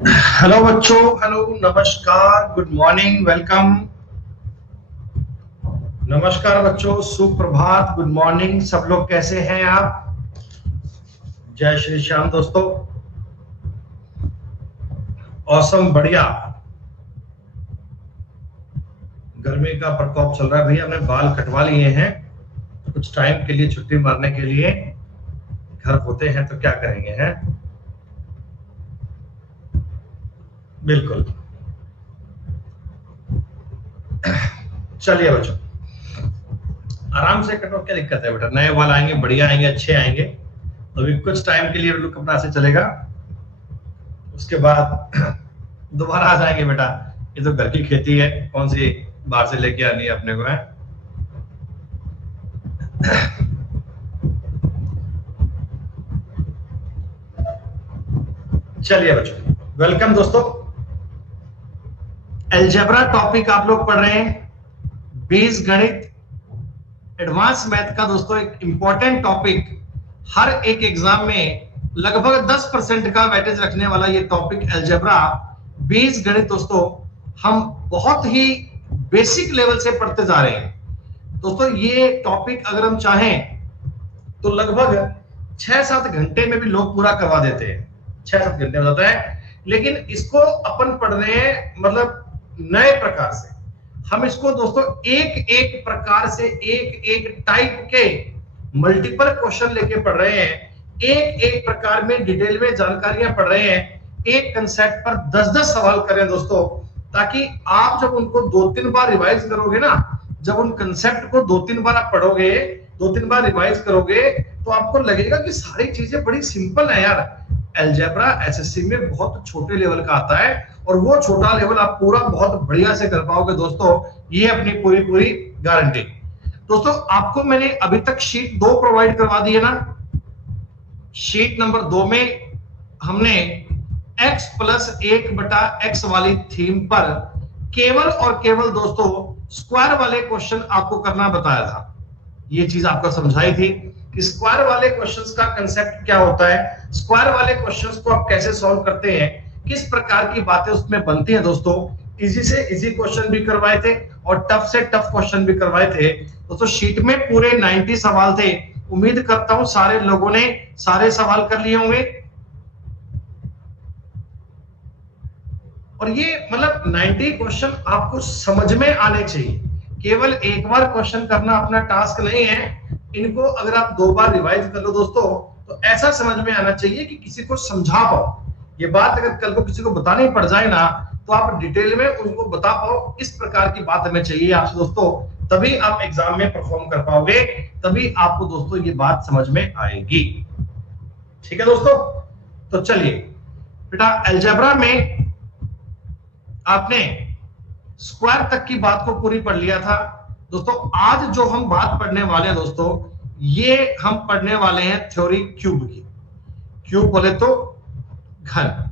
Hello बच्चों, hello, नमस्कार, good morning, welcome. नमस्कार बच्चों, सुप्रभात, गुड मॉर्निंग। सब लोग कैसे हैं आप? जय श्री श्याम दोस्तों। औसम, बढ़िया। गर्मी का प्रकोप चल रहा है भैया। हमने बाल कटवा लिए हैं कुछ टाइम के लिए, छुट्टी मारने के लिए। घर होते हैं तो क्या करेंगे, हैं? बिल्कुल। चलिए बच्चों, आराम से कटो, क्या दिक्कत है बेटा? नए बाल आएंगे, बढ़िया आएंगे, अच्छे आएंगे। अभी कुछ टाइम के लिए लुक अपना से चलेगा, उसके बाद दोबारा आ जाएंगे बेटा। ये तो घर की खेती है, कौन सी बाहर से लेके आनी है अपने को, है? चलिए बच्चों, वेलकम दोस्तों। अलजेब्रा टॉपिक आप लोग पढ़ रहे हैं। बीज गणित, एडवांस मैथ का दोस्तों एक इंपॉर्टेंट टॉपिक। हर एक एग्जाम में लगभग 10% का वेटेज रखने वाला ये टॉपिक अलजेब्रा, बीज गणित दोस्तों, हम बहुत ही बेसिक लेवल से पढ़ते जा रहे हैं दोस्तों। ये टॉपिक अगर हम चाहें तो लगभग 6-7 घंटे में भी लोग पूरा करवा देते हैं। 6-7 घंटे हो जाता है, लेकिन इसको अपन पढ़ रहे हैं मतलब नए प्रकार से। हम इसको दोस्तों एक एक प्रकार से, एक एक टाइप के मल्टीपल क्वेश्चन लेके पढ़ रहे हैं। एक एक प्रकार में डिटेल में जानकारियां पढ़ रहे हैं। एक कंसेप्ट पर 10-10 सवाल करें दोस्तों, ताकि आप जब उनको 2-3 बार रिवाइज करोगे ना, जब उन कंसेप्ट को 2-3 बार आप पढ़ोगे, 2-3 बार रिवाइज करोगे, तो आपको लगेगा कि सारी चीजें बड़ी सिंपल है यार। अलजेब्रा एसएससी में बहुत छोटे लेवल का आता है, और वो छोटा लेवल आप पूरा बहुत बढ़िया से कर पाओगे दोस्तों, ये अपनी पूरी पूरी गारंटी। दोस्तों आपको मैंने अभी तक शीट 2 प्रोवाइड करवा दी है ना। शीट नंबर 2 में हमने x प्लस 1/x वाली थीम पर केवल और केवल दोस्तों स्क्वायर वाले क्वेश्चन आपको करना बताया था। ये चीज आपको समझाई थी कि स्क्वायर वाले क्वेश्चंस का कंसेप्ट क्या होता है, स्क्वायर वाले क्वेश्चंस को आप कैसे सॉल्व करते हैं, किस प्रकार की बातें उसमें बनती हैं दोस्तों। इजी से इजी क्वेश्चन भी करवाए थे और टफ से टफ क्वेश्चन भी करवाए थे दोस्तों। शीट में पूरे 90 सवाल थे। उम्मीद करता हूं सारे लोगों ने सारे सवाल कर लिए होंगे। और ये मतलब 90 क्वेश्चन आपको समझ में आने चाहिए। केवल एक बार क्वेश्चन करना अपना टास्क नहीं है। इनको अगर आप 2 बार रिवाइज कर लो दोस्तों, तो ऐसा समझ में आना चाहिए कि किसी को समझा पाओ। ये बात अगर कल को किसी को बतानी पड़ जाए ना, तो आप डिटेल में उनको बता पाओ। इस प्रकार की बात हमें चाहिए आपसे दोस्तों, तभी आप एग्जाम में परफॉर्म कर पाओगे, तभी आपको दोस्तों ये बात समझ में आएगी। ठीक है दोस्तों, तो चलिए बेटा, अलजेब्रा में आपने स्क्वायर तक की बात को पूरी पढ़ लिया था दोस्तों। आज जो हम बात पढ़ने वाले हैं दोस्तों, ये हम पढ़ने वाले हैं थ्योरी क्यूब की। क्यूब बोले तो घन।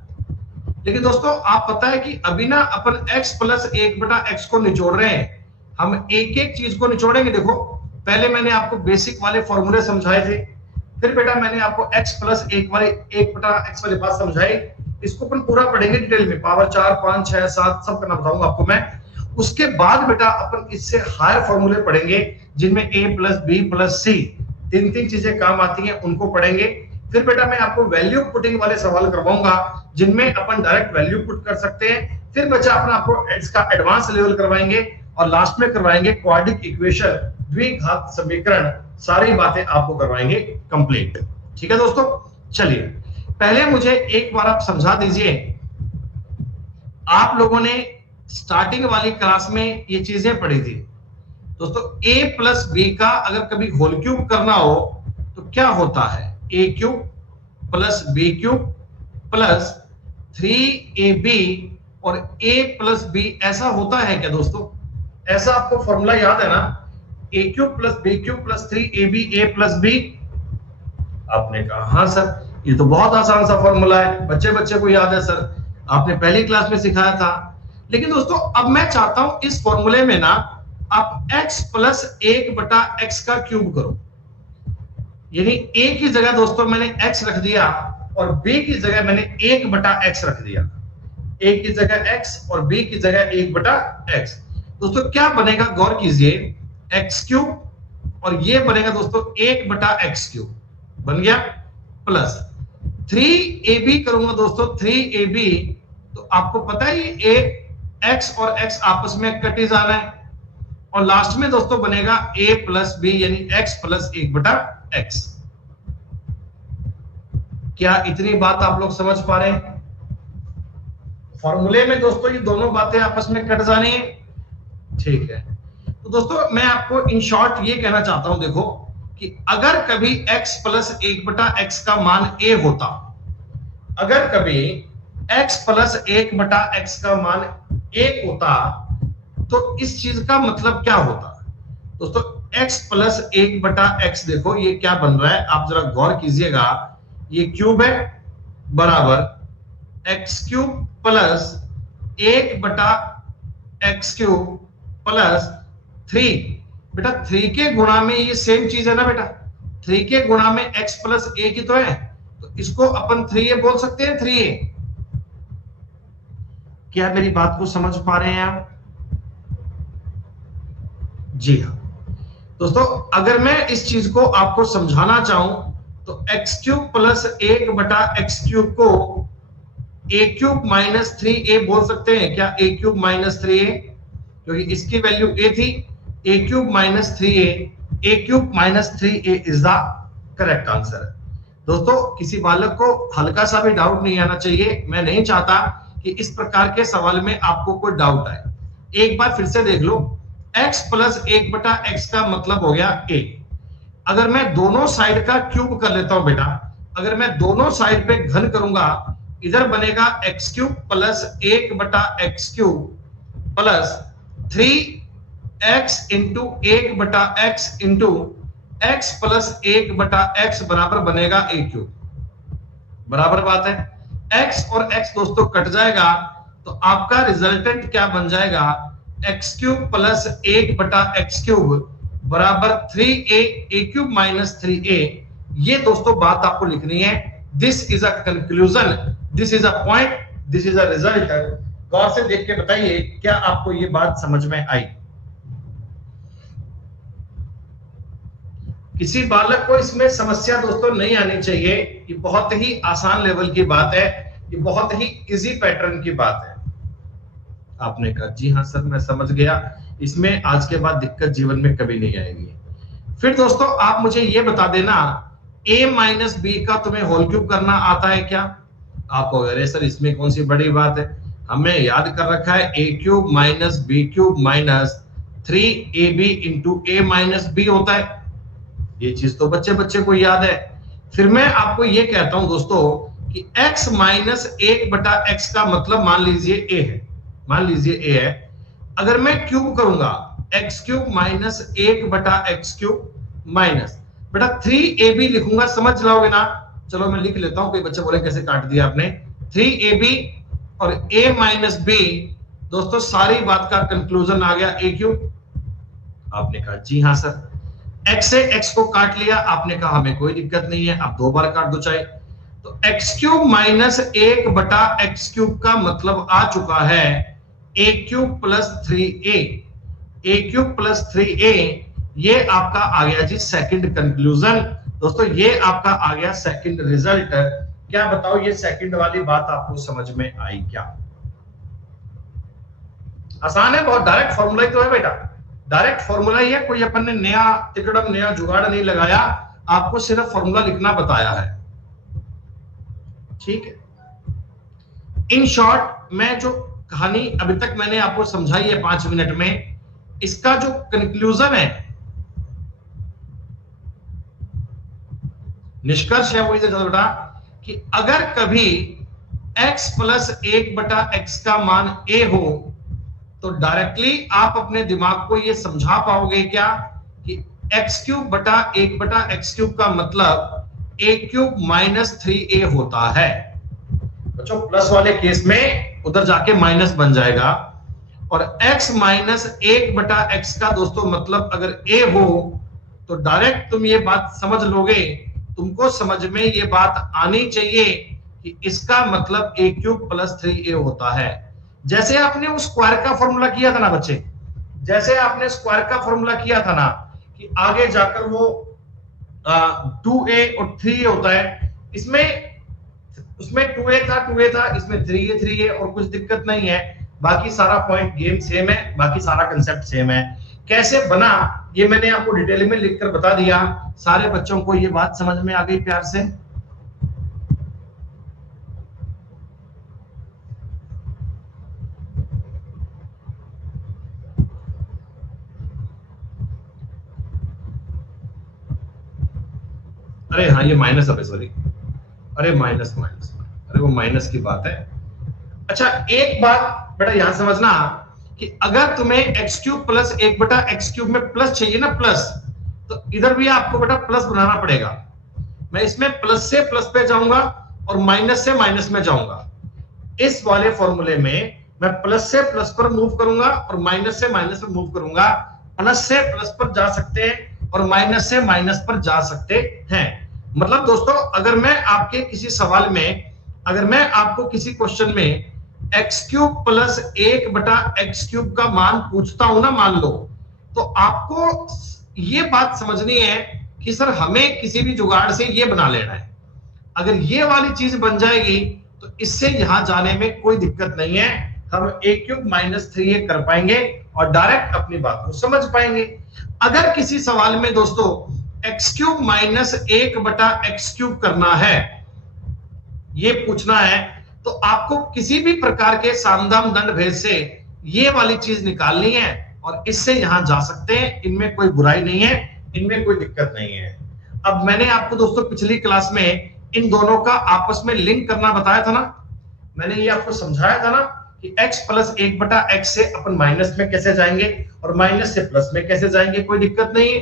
लेकिन दोस्तों आप पता है कि अभी ना अपन x प्लस 1/x को निचोड़ रहे हैं। हम एक एक चीज को निचोड़ेंगे। देखो, पहले मैंने आपको बेसिक वाले फॉर्मूले समझाए थे, फिर बेटा मैंने आपको x प्लस 1/x वाली बात समझाई। इसको अपन पूरा पढ़ेंगे डिटेल में, पावर 4, 5, 6, 7 सब करना बताऊंगा आपको मैं। उसके बाद बेटा अपन इससे हायर फॉर्मूले पढ़ेंगे, जिनमें a प्लस बी प्लस सी 3 चीजें काम आती हैं, उनको पढ़ेंगे। फिर बेटा मैं आपको वैल्यू पुटिंग वाले सवाल करवाऊंगा, जिनमें अपन डायरेक्ट वैल्यू पुट कर सकते हैं। फिर बच्चा अपन आपको इसका एडवांस लेवल करवाएंगे, और लास्ट में करवाएंगे क्वाड्रिक इक्वेशन, द्विघात समीकरण। सारी बातें आपको करवाएंगे कंप्लीट। ठीक है दोस्तों, चलिए पहले मुझे एक बार आप समझा दीजिए। आप लोगों ने स्टार्टिंग वाली क्लास में ये चीजें पढ़ी थी दोस्तों। a प्लस बी का अगर कभी होल क्यूब करना हो तो क्या होता है? a cube plus b cube plus 3ab और a प्लस बी, ऐसा होता है क्या दोस्तों? ऐसा आपको फॉर्मूला याद है ना? a cube plus b cube plus 3ab a plus b. आपने कहा हाँ सर, ये तो बहुत आसान सा फॉर्मूला है, बच्चे बच्चे को याद है सर, आपने पहली क्लास में सिखाया था। लेकिन दोस्तों अब मैं चाहता हूं इस फॉर्मूले में ना आप x प्लस 1/x का क्यूब करो। यानी a की जगह दोस्तों मैंने x रख दिया और b की जगह मैंने 1/x रख दिया। ए की जगह x और b की जगह 1/x। दोस्तों क्या बनेगा, गौर कीजिए, एक्स क्यूब और ये बनेगा दोस्तों 1/x क्यूब बन गया, प्लस 3ab करूंगा दोस्तों 3ab, तो आपको पता है ये x और x आपस में कट ही जाना है, और लास्ट में दोस्तों बनेगा a प्लस b यानी x प्लस 1/x। क्या इतनी बात आप लोग समझ पा रहे हैं? फॉर्मूले में दोस्तों ये दोनों बातें आपस में कट जानी है, ठीक है। तो दोस्तों मैं आपको इन शॉर्ट ये कहना चाहता हूं, देखो कि अगर कभी x प्लस 1/x का मान a होता, अगर कभी x प्लस 1/x का मान 1 होता, तो इस चीज का मतलब क्या होता दोस्तों, x प्लस 1/x, देखो ये क्या बन रहा है, आप जरा गौर कीजिएगा, ये क्यूब है बराबर x cube plus 1/x cube plus 3, बेटा 3 के गुणा में ये सेम चीज है ना बेटा, 3 के गुणा में x प्लस a की तो है, तो इसको अपन 3a बोल सकते हैं, 3a। क्या मेरी बात को समझ पा रहे हैं आप? जी हाँ दोस्तों, अगर मैं इस चीज को आपको समझाना चाहूं तो x cube plus 1/x cube को a क्यूब माइनस 3a बोल सकते हैं क्या, a क्यूब माइनस 3a, क्योंकि इसकी वैल्यू a थी, a cube minus 3a, a cube minus 3a is the correct answer. दोस्तों किसी बालक को हल्का सा भी डाउट नहीं आना चाहिए, मैं नहीं चाहता कि इस प्रकार के सवाल में आपको कोई डाउट आए। एक बार फिर से देख लो, x प्लस 1/x का मतलब हो गया a। अगर मैं दोनों साइड का क्यूब कर लेता हूं बेटा, अगर मैं दोनों साइड पे घन करूंगा, इधर बनेगा x cube plus 1/x cube plus 3x into 1/x into x plus 1/x बराबर बनेगा a क्यूब, बराबर बात है। x और x दोस्तों कट जाएगा, तो आपका रिजल्टेंट क्या बन जाएगा, x cube plus 1/x cube बराबर 3a, a cube minus 3a। ये दोस्तों बात आपको लिखनी है, this is a conclusion, this is a point, this is a result. गौर से देख के बताइए क्या आपको ये बात समझ में आई? किसी बालक को इसमें समस्या दोस्तों नहीं आनी चाहिए, ये बहुत ही आसान लेवल की बात है, ये बहुत ही इजी पैटर्न की बात है। आपने कहा जी हाँ सर मैं समझ गया, इसमें आज के बाद दिक्कत जीवन में कभी नहीं आएगी। फिर दोस्तों आप मुझे ये बता देना, a माइनस बी का तुम्हें होल क्यूब करना आता है क्या? आप अरे सर इसमें कौन सी बड़ी बात है, हमें याद कर रखा है a cube minus b cube minus 3ab into a minus b होता है, ये चीज तो बच्चे बच्चे को याद है। फिर मैं आपको ये कहता हूं दोस्तों कि x माइनस 1/x का मतलब मान लीजिए a है, मान लीजिए a है, अगर मैं क्यूब करूंगा x cube minus 1/x cube minus, बेटा 3ab लिखूंगा, समझ लाओगे ना? चलो मैं लिख लेता हूं, कोई बच्चे बोले कैसे काट दिया आपने, 3ab और a माइनस b, दोस्तों सारी बात का कंक्लूजन आ गया a क्यूब। आपने कहा जी हाँ सर, x से x को काट लिया, आपने कहा हमें कोई दिक्कत नहीं है, आप दो बार काट दो चाहे, तो x cube minus 1/x cube का मतलब आ चुका है a cube plus 3a, a cube plus 3a, ये आपका आ गया जी सेकंड कंक्लूजन। दोस्तों ये आपका आ गया सेकंड रिजल्ट। क्या बताओ ये सेकंड वाली बात आपको समझ में आई क्या? आसान है बहुत, डायरेक्ट फॉर्मूला ही तो है बेटा, डायरेक्ट फॉर्मूला ही है, कोई अपन ने नया तिकड़म नया जुगाड़ नहीं लगाया, आपको सिर्फ फॉर्मूला लिखना बताया है, ठीक है। इन शॉर्ट मैं जो कहानी अभी तक मैंने आपको समझाई है 5 मिनट में, इसका जो कंक्लूजन है, निष्कर्ष है वो ये बेटा कि अगर कभी x प्लस 1/x का मान a हो, तो डायरेक्टली आप अपने दिमाग को ये समझा पाओगे क्या कि x क्यूब बटा 1/x क्यूब का मतलब a क्यूब माइनस 3a होता है। बच्चों प्लस वाले केस में उधर जाके माइनस बन जाएगा, और x माइनस 1/x का दोस्तों मतलब अगर a हो, तो डायरेक्ट तुम ये बात समझ लोगे, तुमको समझ में ये बात आनी चाहिए कि इसका मतलब a क्यूब प्लस 3a होता है। जैसे आपने उस स्क्वायर का फॉर्मूला किया था ना बच्चे, जैसे आपने स्क्वायर का फॉर्मूला किया था ना कि आगे जाकर वो 2a और 3a होता है, इसमें उसमें 2a था, इसमें 3a और कुछ दिक्कत नहीं है। बाकी सारा पॉइंट गेम सेम है, बाकी सारा कंसेप्ट सेम है। कैसे बना ये मैंने आपको डिटेल में लिखकर बता दिया। सारे बच्चों को ये बात समझ में आ गई प्यार से? अरे हाँ, ये माइनस है, सॉरी, अरे माइनस माइनस, अरे वो माइनस की बात है। अच्छा एक बात बेटा यहां समझना कि अगर तुम्हें एक्स क्यूब प्लस 1/x³ में प्लस चाहिए ना, प्लस, तो इधर भी आपको बेटा प्लस बनाना पड़ेगा। मैं इसमें प्लस से प्लस पे जाऊंगा और माइनस से माइनस में जाऊंगा। इस वाले फॉर्मूले में मैं प्लस से प्लस पर मूव करूंगा और माइनस से माइनस पर मूव करूंगा। प्लस से प्लस पर जा सकते हैं और माइनस से माइनस पर जा सकते हैं। मतलब दोस्तों अगर मैं आपके किसी सवाल में, अगर मैं आपको किसी क्वेश्चन में x³ प्लस 1/x³ का मान पूछता हूं ना, मान लो, तो आपको ये बात समझनी है कि सर हमें किसी भी जुगाड़ से ये बना लेना है। अगर ये वाली चीज बन जाएगी तो इससे यहां जाने में कोई दिक्कत नहीं है। हम a³ माइनस 3a कर पाएंगे और डायरेक्ट अपनी बात को समझ पाएंगे। अगर किसी सवाल में दोस्तों x³ माइनस 1/x³ करना है, ये पूछना है, तो आपको किसी भी प्रकार के सामदाम दंड भेद से ये वाली चीज निकालनी है और इससे यहां जा सकते हैं। इनमें कोई बुराई नहीं है, इनमें कोई दिक्कत नहीं है। अब मैंने आपको दोस्तों पिछली क्लास में इन दोनों का आपस में लिंक करना बताया था ना, मैंने ये आपको समझाया था ना कि x प्लस 1/x से अपन माइनस में कैसे जाएंगे और माइनस से प्लस में कैसे जाएंगे, कोई दिक्कत नहीं है।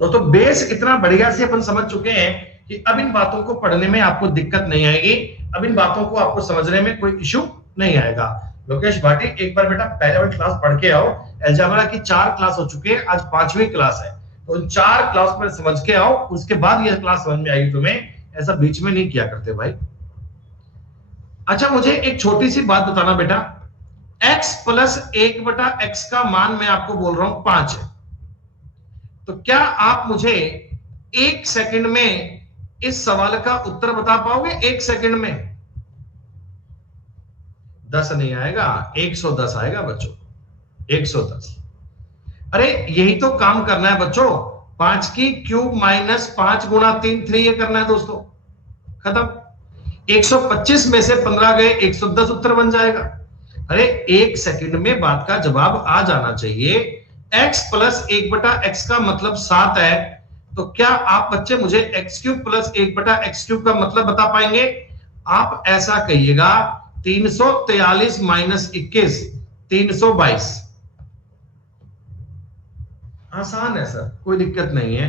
दोस्तों बेस इतना बढ़िया से अपन समझ चुके हैं कि अब इन बातों को पढ़ने में आपको दिक्कत नहीं आएगी, अब इन बातों को आपको समझने में कोई इश्यू नहीं आएगा। लोकेश भाटी एक बार बेटा पहले वाली क्लास पढ़ के आओ। अलजेब्रा की 4 क्लास हो चुकी है, आज 5वीं क्लास है, तो उन 4 क्लास पर समझ के आओ, उसके बाद यह क्लास समझ में आएगी तुम्हें। ऐसा बीच में नहीं किया करते भाई। अच्छा मुझे एक छोटी सी बात बताना बेटा, x प्लस 1/x का मान मैं आपको बोल रहा हूं 5 है, तो क्या आप मुझे 1 सेकंड में इस सवाल का उत्तर बता पाओगे? 1 सेकंड में 10 नहीं आएगा, 110 आएगा बच्चों, 110। अरे यही तो काम करना है बच्चों, 5 की क्यूब माइनस 5 गुणा 3 3 ये करना है दोस्तों, खत्म। 125 में से 15 गए, 110 उत्तर बन जाएगा। अरे 1 सेकंड में बात का जवाब आ जाना चाहिए। x प्लस 1/x का मतलब 7 है, तो क्या आप बच्चे मुझे x³ प्लस 1/x³ का मतलब बता पाएंगे? आप ऐसा कहिएगा 343 माइनस 21 322। आसान है सर, कोई दिक्कत नहीं है।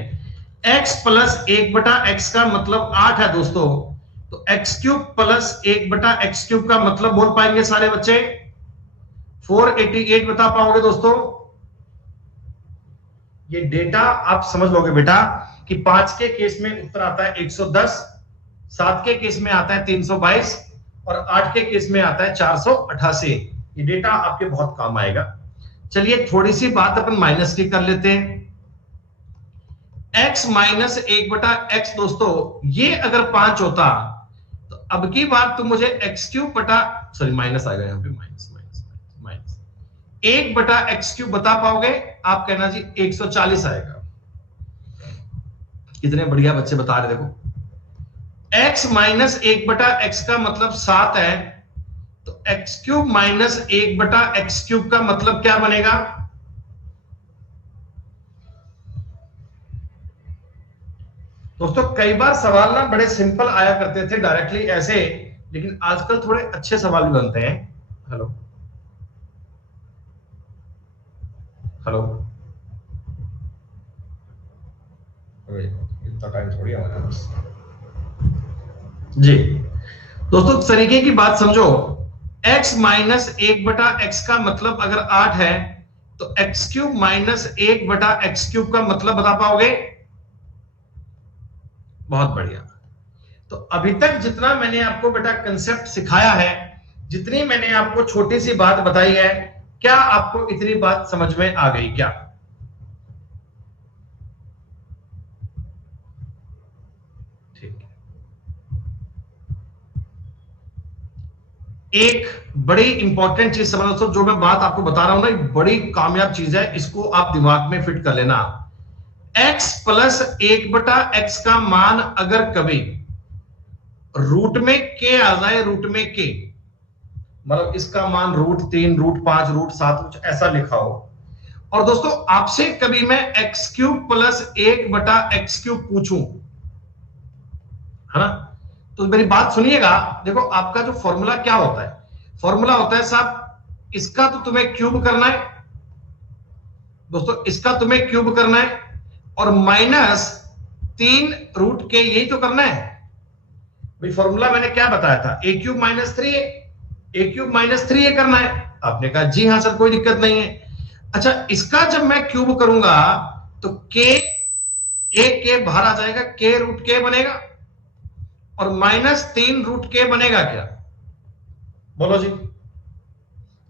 x प्लस 1/x का मतलब 8 है दोस्तों, तो x³ प्लस 1/x³ का मतलब बोल पाएंगे सारे बच्चे? 488 बता पाओगे दोस्तों? ये डेटा आप समझ लोगे बेटा कि 5 के केस में उत्तर आता है 110, 7 के केस में आता है 322 और 8 के केस में आता है 488। ये डेटा आपके बहुत काम आएगा। चलिए थोड़ी सी बात अपन माइनस की कर लेते हैं। x माइनस 1/x दोस्तों, ये अगर 5 होता तो अब की बात तुम मुझे x³ बटा, सॉरी माइनस आएगा यहां पे, माइनस 1/x³ बता पाओगे? आप कहना जी 140 आएगा। कितने बढ़िया बच्चे बता रहे, देखो x माइनस 1/x का मतलब 7 है, तो x³ माइनस 1/x³ का मतलब क्या बनेगा? दोस्तों कई बार सवाल ना बड़े सिंपल आया करते थे डायरेक्टली ऐसे, लेकिन आजकल थोड़े अच्छे सवाल भी बनते हैं। हेलो हेलो, इतना टाइम थोड़ी हमारे पास जी। दोस्तों तरीके की बात समझो, x माइनस 1/x का मतलब अगर 8 है, तो x³ माइनस 1/x³ का मतलब बता पाओगे? बहुत बढ़िया। तो अभी तक जितना मैंने आपको बेटा कंसेप्ट सिखाया है, जितनी मैंने आपको छोटी सी बात बताई है, क्या आपको इतनी बात समझ में आ गई क्या? ठीक। एक बड़ी इंपॉर्टेंट चीज समझ दोस्तों, जो मैं बात आपको बता रहा हूं ना, बड़ी कामयाब चीज है, इसको आप दिमाग में फिट कर लेना। x प्लस 1/x का मान अगर कभी रूट में k आ जाए, रूट में k, मतलब इसका मान √3, √5, √7 कुछ ऐसा लिखा हो, और दोस्तों आपसे कभी मैं x³ प्लस 1/x³ पूछूं, है ना, तो मेरी बात सुनिएगा। देखो आपका जो फॉर्मूला क्या होता है, फॉर्मूला होता है साहब, इसका तो तुम्हें क्यूब करना है दोस्तों, इसका तुम्हें क्यूब करना है, और -3 √k, यही तो करना है भाई। फॉर्मूला मैंने क्या बताया था, a³ - 3a, a³ - 3a करना है। आपने कहा जी हां सर, कोई दिक्कत नहीं है। अच्छा, इसका जब मैं क्यूब करूंगा तो k बाहर आ जाएगा, k√k बनेगा, और -3 √k बनेगा क्या? बोलो जी।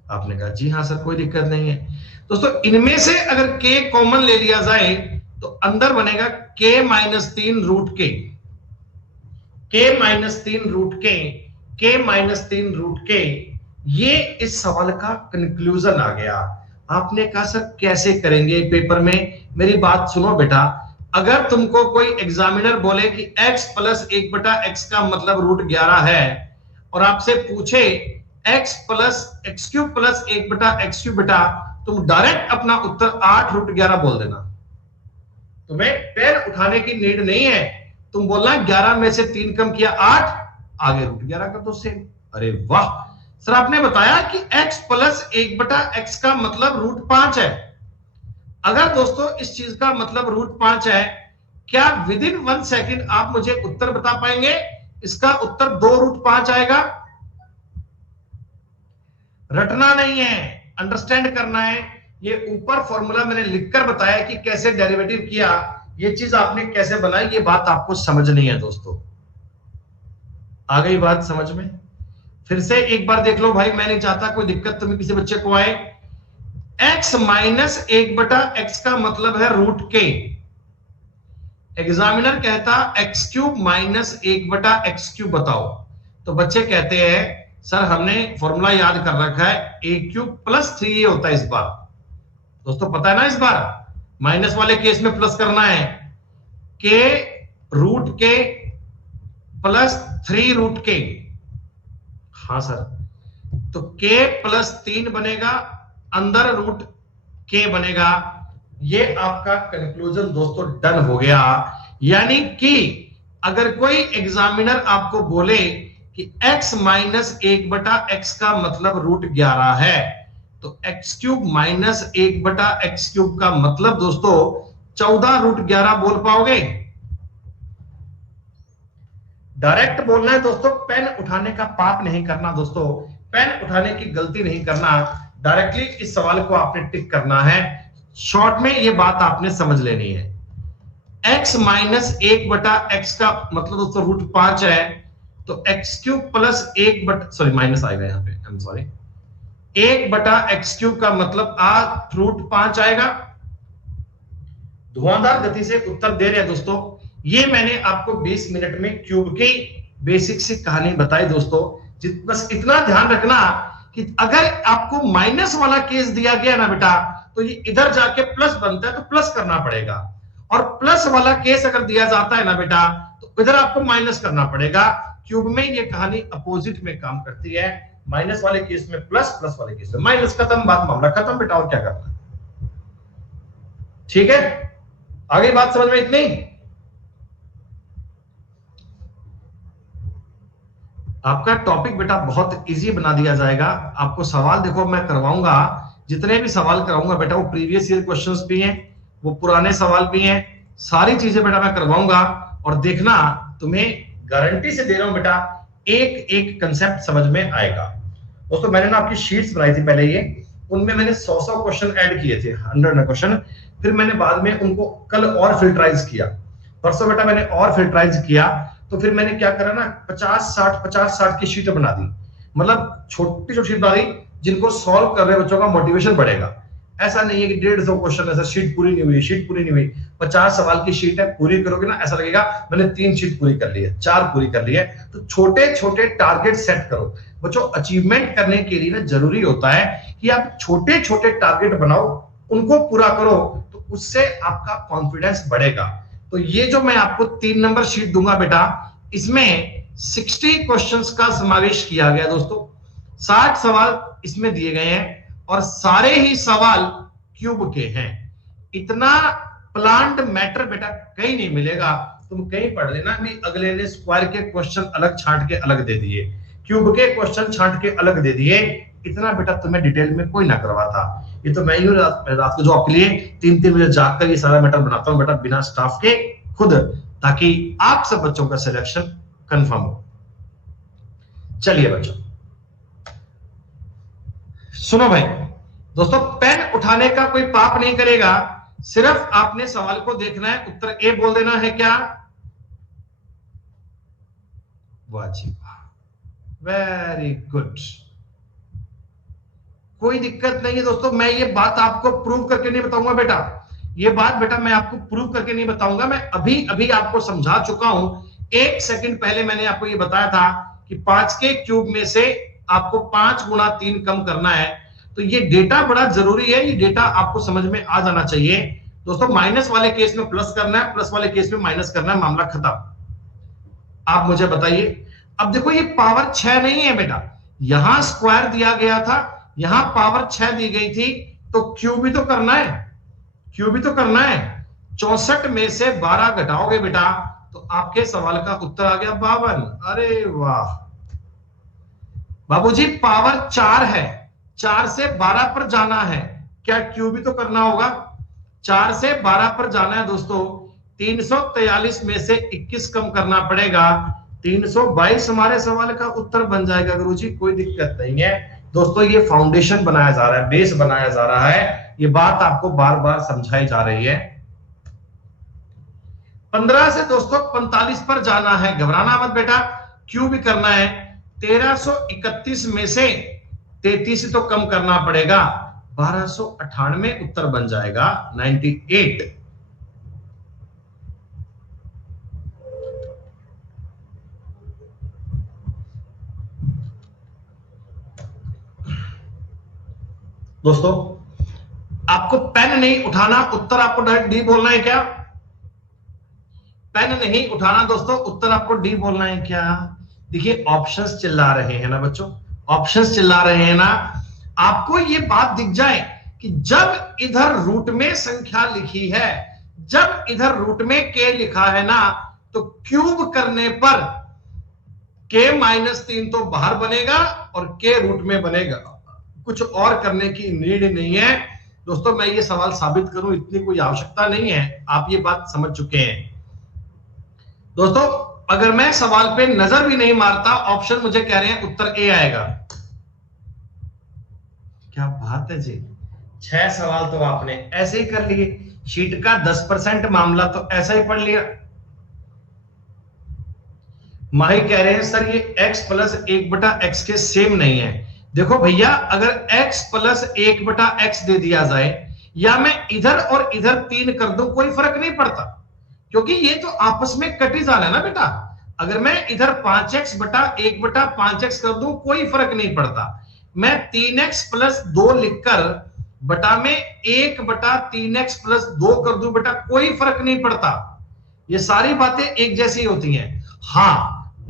आपने कहा जी हां सर, कोई दिक्कत नहीं है। दोस्तों इनमें से अगर k कॉमन ले लिया जाए तो अंदर बनेगा k - 3 √k, k - 3 √k, ये इस सवाल का कंक्लूजन आ गया। आपने कहा सर कैसे करेंगे पेपर में? मेरी बात सुनो बेटा, अगर तुमको कोई एग्जामिनर बोले कि x प्लस 1/x का मतलब √11 है, और आपसे पूछे x plus x³ plus 1/x³, बेटा तुम डायरेक्ट अपना उत्तर 8 √11 बोल देना। तुम्हें पेन उठाने की नीड नहीं है, तुम बोलना 11 में से 3 कम किया 8, आगे √11 कर दो सेम। अरे वाह सर, आपने बताया कि x प्लस 1/x का मतलब √5 है। अगर दोस्तों इस चीज का मतलब √5 है, क्या विद इन 1 सेकेंड आप मुझे उत्तर बता पाएंगे? इसका उत्तर 2 √5 आएगा। रटना नहीं है, अंडरस्टैंड करना है। ये ऊपर फॉर्मूला मैंने लिखकर बताया कि कैसे डेरिवेटिव किया, ये चीज आपने कैसे बनाई, ये बात आपको समझनी है दोस्तों। आ गई बात समझ में? फिर से एक बार देख लो भाई, मैं नहीं चाहता कोई दिक्कत तुम्हें किसी बच्चे को आए। x - 1/x का मतलब है √k। एग्जामिनर कहता x³ - 1/x³ बताओ, तो बच्चे कहते हैं सर हमने फॉर्मूला याद कर रखा है, a³ + 3a होता है इस बार। दोस्तों पता है ना, इस बार माइनस वाले केस में प्लस करना है, k√k + 3 √k। हाँ सर, तो k + 3 बनेगा, अंदर √k बनेगा। ये आपका कंक्लूजन दोस्तों डन हो गया। यानी कि अगर कोई एग्जामिनर आपको बोले कि x - 1/x का मतलब √11 है, तो x³ - 1/x³ का मतलब दोस्तों 14 √11 बोल पाओगे? डायरेक्ट बोलना है दोस्तों, पेन उठाने का पाप नहीं करना दोस्तों, पेन उठाने की गलती नहीं करना, डायरेक्टली इस सवाल को आपने टिक करना है। शॉर्ट में ये बात आपने समझ लेनी है। x - 1/x का मतलब दोस्तों √5 है, तो x³ + 1 सॉरी माइनस आएगा यहाँ पे, आई एम सॉरी, 1/x³ का मतलब √5 आएगा। धुआंधार गति से उत्तर दे रहे हैं दोस्तों। ये मैंने आपको 20 मिनट में क्यूब की बेसिक सी कहानी बताई दोस्तों। बस इतना ध्यान रखना कि अगर आपको माइनस वाला केस दिया गया ना बेटा, तो ये इधर जाके प्लस बनता है, तो प्लस करना पड़ेगा, और प्लस वाला केस अगर दिया जाता है ना बेटा, तो इधर आपको माइनस करना पड़ेगा। क्यूब में ये कहानी अपोजिट में काम करती है, माइनस वाले केस में प्लस, प्लस वाले केस में माइनस। खत्म बात, मामला खत्म बेटा, और क्या करना। ठीक है, आगे बात समझ में इतनी? आपका टॉपिक बेटा बहुत इजी बना दिया जाएगा। आपको सवाल देखो मैं करवाऊंगा, जितने भी सवाल कराऊंगा बेटा वो प्रीवियस ईयर क्वेश्चंस भी हैं, वो पुराने सवाल भी हैं, सारी चीजें बेटा मैं करवाऊंगा। और देखना, तुम्हें गारंटी से दे रहा हूं बेटा, एक एक कंसेप्ट समझ में आएगा। दोस्तों मैंने ना आपकी शीट्स बनाई थी पहले, ये उनमें मैंने 100 क्वेश्चन ऐड किए थे, 100 क्वेश्चन। फिर मैंने बाद में उनको कल और फिल्टराइज किया, परसों बेटा मैंने और फिल्टराइज किया। तो फिर मैंने क्या करा ना, 50-60 की शीट बना दी, मतलब छोटी छोटी शीट बना दी जिनको सॉल्व कर रहे बच्चों का मोटिवेशन बढ़ेगा। ऐसा नहीं है कि 150 क्वेश्चन ऐसा शीट पूरी नहीं हुई, शीट पूरी नहीं हुई, 50 सवाल की शीट है, पूरी करोगे ना ऐसा लगेगा मैंने 3 शीट पूरी कर ली है, 4 पूरी कर ली है। तो छोटे छोटे टारगेट सेट करो बच्चों। अचीवमेंट करने के लिए ना जरूरी होता है कि आप छोटे छोटे टारगेट बनाओ, उनको पूरा करो, तो उससे आपका कॉन्फिडेंस बढ़ेगा। तो ये जो मैं आपको 3 नंबर शीट दूंगा बेटा, इसमें 60 क्वेश्चंस का समावेश किया गया दोस्तों। 60 सवाल इसमें दिए गए हैं और सारे ही सवाल क्यूब के हैं। इतना प्लान्ड मैटर बेटा कहीं नहीं मिलेगा, तुम कहीं पढ़ लेना भी अगले ने स्क्वायर के क्वेश्चन अलग छांट के अलग दे दिए, क्यूब के क्वेश्चन छांट के अलग दे दिए, इतना बेटा तुम्हें डिटेल में कोई ना करवाता। ये तो मैं ही रात को जो आपके लिए 3-3 बजे जाग कर ये सारा मैटर बनाता हूं बेटा, बिना स्टाफ के खुद, ताकि आप सब बच्चों का सिलेक्शन कंफर्म हो। चलिए बच्चों सुनो भाई, दोस्तों पेन उठाने का कोई पाप नहीं करेगा, सिर्फ आपने सवाल को देखना है, उत्तर ए बोल देना है। क्या वाह जी वाह, वेरी गुड, कोई दिक्कत नहीं है दोस्तों। मैं ये बात आपको प्रूव करके नहीं बताऊंगा बेटा, ये बात बेटा मैं आपको प्रूव करके नहीं बताऊंगा, मैं अभी अभी आपको समझा चुका हूं। 1 सेकंड पहले मैंने आपको ये बताया था कि 5 के क्यूब में से आपको 5 गुणा 3 कम करना है। तो ये डेटा बड़ा जरूरी है, ये डेटा आपको समझ में आ जाना चाहिए दोस्तों। माइनस वाले केस में प्लस करना है, प्लस वाले केस में माइनस करना है, मामला खत्म। आप मुझे बताइए, अब देखो ये पावर 6 नहीं है बेटा, यहां स्क्वायर दिया गया था, यहां पावर 6 दी गई थी, तो क्यूब भी तो करना है, क्यूब भी तो करना है। 64 में से 12 घटाओगे बेटा तो आपके सवाल का उत्तर आ गया 52। अरे वाह बाबूजी, पावर 4 है, 4 से 12 पर जाना है, क्या क्यूब भी तो करना होगा। 4 से 12 पर जाना है दोस्तों, 343 में से 21 कम करना पड़ेगा, 322 हमारे सवाल का उत्तर बन जाएगा गुरुजी, कोई दिक्कत नहीं है दोस्तों। ये फाउंडेशन बनाया जा रहा है, बेस बनाया जा रहा है, ये बात आपको बार बार समझाई जा रही है। 15 से दोस्तों 45 पर जाना है, घबराना मत बेटा, क्यों भी करना है। 1331 में से 33 तो कम करना पड़ेगा, 1298 उत्तर बन जाएगा 98। दोस्तों आपको पेन नहीं उठाना, उत्तर आपको डायरेक्ट डी बोलना है क्या। पेन नहीं उठाना दोस्तों, उत्तर आपको डी बोलना है क्या। देखिए ऑप्शंस चिल्ला रहे हैं ना बच्चों, ऑप्शंस चिल्ला रहे हैं ना। आपको ये बात दिख जाए कि जब इधर रूट में संख्या लिखी है, जब इधर रूट में के लिखा है ना, तो क्यूब करने पर k-3 तो बाहर बनेगा और के रूट में बनेगा, कुछ और करने की नीड नहीं है दोस्तों। मैं ये सवाल साबित करूं इतनी कोई आवश्यकता नहीं है, आप ये बात समझ चुके हैं दोस्तों। अगर मैं सवाल पे नजर भी नहीं मारता, ऑप्शन मुझे कह रहे हैं उत्तर ए आएगा। क्या बात है जी, 6 सवाल तो आपने ऐसे ही कर लिए, शीट का 10% मामला तो ऐसा ही पढ़ लिया। माही कह रहे हैं सर ये x प्लस 1/x के सेम नहीं है। देखो भैया, अगर x प्लस 1/x दे दिया जाए या मैं इधर और इधर 3 कर दूं, कोई फर्क नहीं पड़ता, क्योंकि ये तो आपस में कट ही जाना है ना बेटा। अगर मैं इधर 5x/1/5x कर दूं, कोई फर्क नहीं पड़ता। मैं 3x प्लस 2 लिखकर बटा में 1/3x प्लस 2 कर दूं बेटा, कोई फर्क नहीं पड़ता। ये सारी बातें एक जैसी होती हैं। हाँ,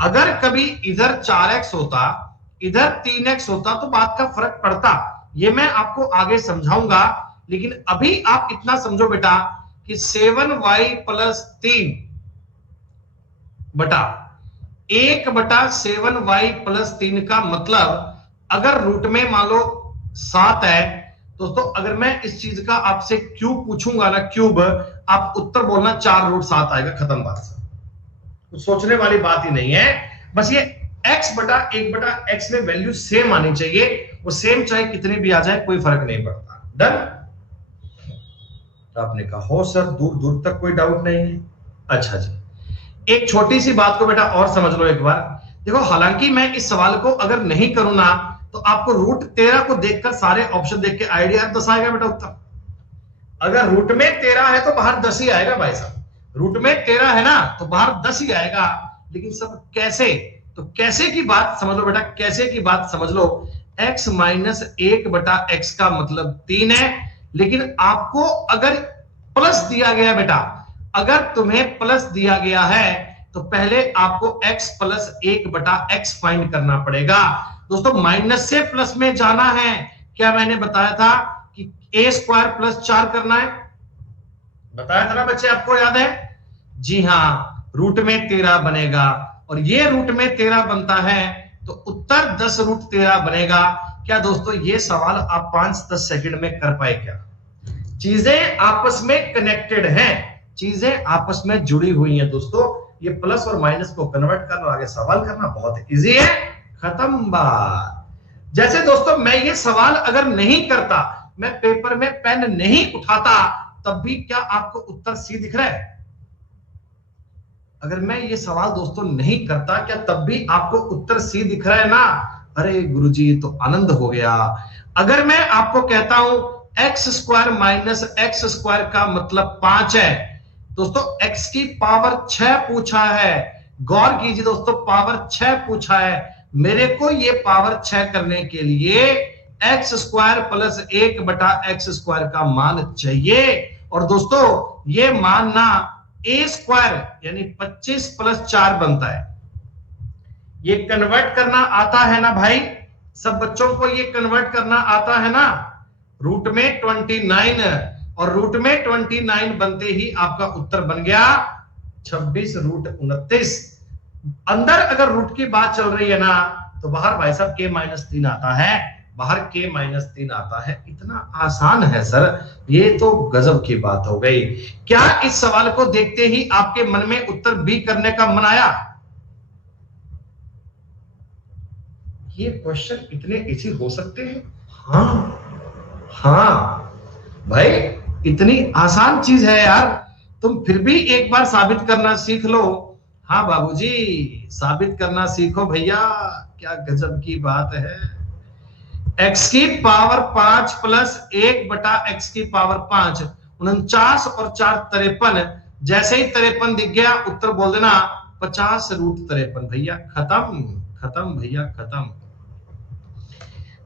अगर कभी इधर 4x होता, इधर 3x होता तो बात का फर्क पड़ता, ये मैं आपको आगे समझाऊंगा। लेकिन अभी आप इतना समझो बेटा कि 7y प्लस 3 बटा 1/7y प्लस 3 का मतलब, अगर रूट में मान लो 7 है दोस्तों, अगर मैं इस चीज का आपसे क्यूब पूछूंगा ना, क्यूब, आप उत्तर बोलना 4√7 आएगा, खत्म बात। कुछ सोचने वाली बात ही नहीं है, बस ये x/1/x में वैल्यू सेम आनी चाहिए, वो सेम चाहे कितनी भी आ जाए कोई फर्क नहीं पड़ता। डन। आपने कहा हो सर, दूर दूर तक कोई डाउट नहीं है। अच्छा जी, एक छोटी सी बात को बेटा और समझ लो एक बार। देखो हालांकि मैं इस सवाल को अगर नहीं करूं ना तो आपको रूट 13 को देखकर सारे ऑप्शन देख के आइडिया 10 आएगा बेटा उत्तर। अगर रूट में 13 है तो बाहर 10 ही आएगा भाई साहब, रूट में 13 है ना तो बाहर 10 ही आएगा। लेकिन सब कैसे, तो कैसे की बात समझ लो बेटा, कैसे की बात समझ लो। x माइनस 1/x का मतलब 3 है, लेकिन आपको अगर प्लस दिया गया बेटा, अगर तुम्हें प्लस दिया गया है तो पहले आपको x प्लस 1/x फाइंड करना पड़ेगा। दोस्तों माइनस से प्लस में जाना है, क्या मैंने बताया था कि a² प्लस 4 करना है, बताया था ना बच्चे, आपको याद है? जी हां, रूट में 13 बनेगा और ये रूट में 13 बनता है तो उत्तर 10 रूट 13 बनेगा। क्या दोस्तों ये सवाल आप 5-10 सेकंड में कर पाए क्या? चीजें आपस में कनेक्टेड हैं, चीजें आपस में जुड़ी हुई हैं दोस्तों। ये प्लस और माइनस को कन्वर्ट करना और आगे सवाल करना बहुत इजी है, खत्म बात। जैसे दोस्तों मैं ये सवाल अगर नहीं करता, मैं पेपर में पेन नहीं उठाता, तब भी क्या आपको उत्तर सी दिख रहा है? अगर मैं ये सवाल दोस्तों नहीं करता, क्या तब भी आपको उत्तर सी दिख रहा है ना? अरे गुरुजी तो आनंद हो गया। अगर मैं आपको कहता हूं x² माइनस x² का मतलब 5 है दोस्तों, x की पावर 6 पूछा है, गौर कीजिए दोस्तों, पावर 6 पूछा है। मेरे को ये पावर 6 करने के लिए x² प्लस 1/x² का मान चाहिए। और दोस्तों ये मान ना a² यानी 25 प्लस 4 बनता है। ये कन्वर्ट करना आता है ना भाई, सब बच्चों को ये कन्वर्ट करना आता है ना? रूट में 29 और रूट में 29 बनते ही आपका उत्तर बन गया 26 रूट 29। अंदर अगर रूट की बात चल रही है ना तो बाहर भाई साहब k-3 आता है, बाहर k-3 आता है। इतना आसान है सर, ये तो गजब की बात हो गई। क्या इस सवाल को देखते ही आपके मन में उत्तर बी करने का मन आया? ये क्वेश्चन इतने इजी हो सकते हैं? हाँ भाई, इतनी आसान चीज है यार, तुम फिर भी एक बार साबित करना सीख लो। हाँ बाबूजी, साबित करना सीखो भैया, क्या गजब की बात है। x की पावर 5 प्लस 1/x की पावर 5, 49 और 4 53। जैसे ही 53 दिख गया उत्तर बोल देना 50 रूट 53। भैया खत्म, खत्म भैया खत्म।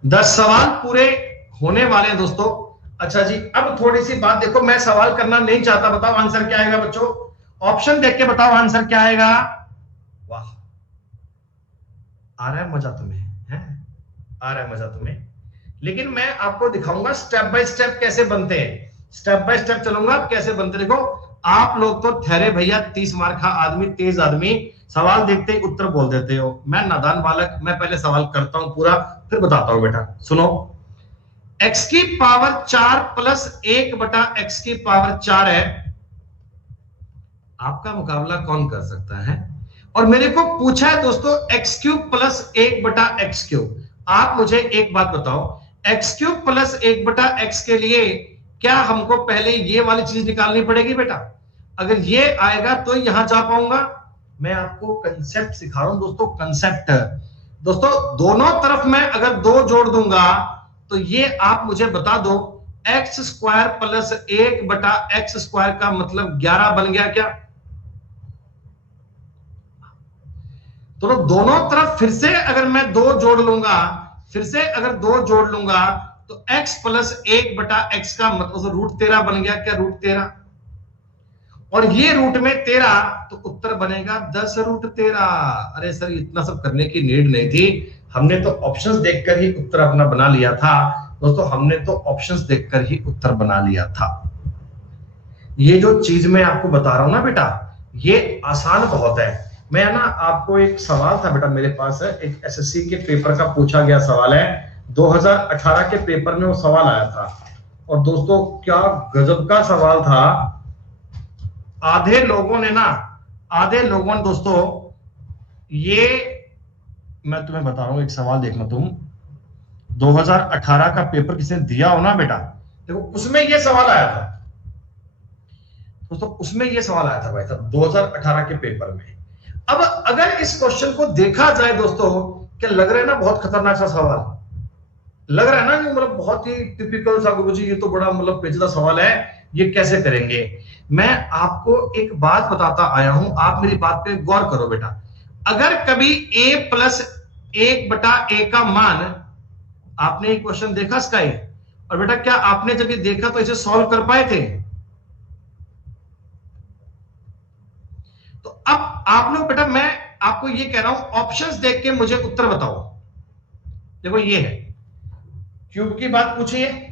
10 सवाल पूरे होने वाले हैं दोस्तों। अच्छा जी, अब थोड़ी सी बात देखो, मैं सवाल करना नहीं चाहता, बताओ आंसर क्या आएगा बच्चों? ऑप्शन देख के बताओ आंसर क्या आएगा। वाह, आ रहा है मजा तुम्हें, है? आ रहा है मजा तुम्हें। लेकिन मैं आपको दिखाऊंगा स्टेप बाय स्टेप कैसे बनते हैं, स्टेप बाय स्टेप चलूंगा कैसे बनते। देखो आप लोग तो ठहरे भैया 30 मार्क का आदमी, तेज आदमी, सवाल देखते ही उत्तर बोल देते हो। मैं नादान बालक, मैं पहले सवाल करता हूं पूरा, फिर बताता हूं बेटा। सुनो, x की पावर 4 प्लस 1/x की पावर 4 है, आपका मुकाबला कौन कर सकता है? और मेरे को पूछा है दोस्तों x³ प्लस 1/x³। आप मुझे एक बात बताओ, x³ प्लस 1/x के लिए क्या हमको पहले ये वाली चीज निकालनी पड़ेगी बेटा? अगर ये आएगा तो यहां जा पाऊंगा। मैं आपको कंसेप्ट सिखा रहा हूं दोस्तों, कंसेप्ट। दोस्तों दोनों तरफ मैं अगर 2 जोड़ दूंगा तो ये आप मुझे बता दो, x² प्लस 1/x² का मतलब 11 बन गया क्या? तो दोनों तरफ फिर से अगर मैं 2 जोड़ लूंगा, फिर से अगर 2 जोड़ लूंगा तो x प्लस 1/x का मतलब रूट 13 बन गया क्या? रूट 13। और ये रूट में 13 तो उत्तर बनेगा 10 रूट 13। अरे सर इतना सब करने की नीड नहीं थी, हमने तो ऑप्शंस देखकर ही उत्तर अपना बना लिया था दोस्तों, हमने तो ऑप्शंस देखकर ही उत्तर बना लिया था। ये जो चीज मैं आपको बता रहा हूं ना बेटा, ये आसान बहुत है। मैं ना आपको एक सवाल था बेटा मेरे पास है, एक एसएससी के पेपर का पूछा गया सवाल है, 2018 के पेपर में वो सवाल आया था। और दोस्तों क्या गजब का सवाल था। आधे लोगों ने दोस्तों, ये मैं तुम्हें बता रहा हूं, एक सवाल देखना तुम, 2018 का पेपर किसने दिया हो ना बेटा, देखो उसमें ये सवाल आया था। दोस्तों उसमें ये सवाल आया था भाई साहब 2018 के पेपर में। अब अगर इस क्वेश्चन को देखा जाए दोस्तों, क्या लग रहा है ना बहुत खतरनाक सा सवाल लग रहा है ना, मतलब बहुत ही टिपिकल सा, गुरुजी ये तो बड़ा मतलब पेचीदा सवाल है, ये कैसे करेंगे। मैं आपको एक बात बताता आया हूं, आप मेरी बात पे गौर करो बेटा। अगर कभी a प्लस 1/a का मान, आपने एक क्वेश्चन देखा इसका ही, और बेटा क्या आपने जब ये देखा तो इसे सॉल्व कर पाए थे? तो अब आप लोग बेटा, मैं आपको ये कह रहा हूं ऑप्शंस देख के मुझे उत्तर बताओ। देखो ये है क्यूब की बात पूछी है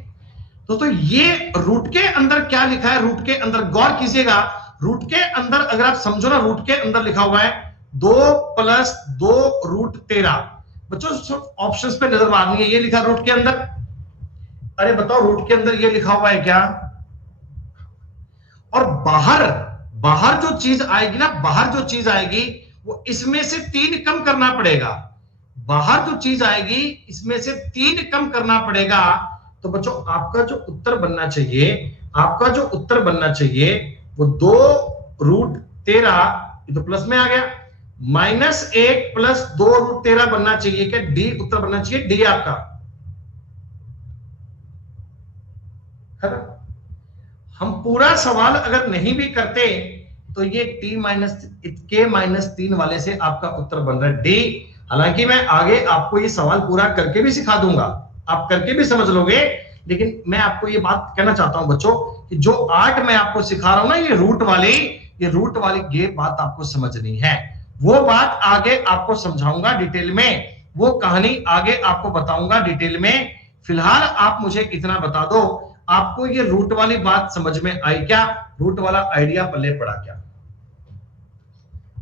तो ये रूट के अंदर क्या लिखा है, रूट के अंदर गौर कीजिएगा, रूट के अंदर अगर आप समझो ना, रूट के अंदर लिखा हुआ है 2 + 2 √13। बच्चों ऑप्शंस पे नजर मारनी है, ये लिखा रूट के अंदर। अरे बताओ रूट के अंदर ये लिखा हुआ है क्या? और बाहर बाहर जो चीज आएगी ना, बाहर जो चीज आएगी वो इसमें से 3 कम करना पड़ेगा। बाहर जो चीज आएगी इसमें से 3 कम करना पड़ेगा। तो बच्चों आपका जो उत्तर बनना चाहिए, आपका जो उत्तर बनना चाहिए वो 2 √13, ये तो प्लस में आ गया, -1 + 2 √13 बनना चाहिए। क्या डी उत्तर बनना चाहिए? डी आपका है ना। हम पूरा सवाल अगर नहीं भी करते तो ये k-3 वाले से आपका उत्तर बन रहा है डी। हालांकि मैं आगे आपको ये सवाल पूरा करके भी सिखा दूंगा, आप करके भी समझ लोगे, लेकिन मैं आपको ये बात कहना चाहता हूं बच्चों कि जो आर्ट मैं आपको सिखा रहा हूं ना, ये रूट वाली ये बात आपको समझनी है। वो बात आगे आपको समझाऊंगा डिटेल में, वो कहानी आगे आपको बताऊंगा डिटेल में। फिलहाल आप मुझे इतना बता दो, आपको ये रूट वाली बात समझ में आई क्या? रूट वाला आइडिया पल्ले पड़ा क्या?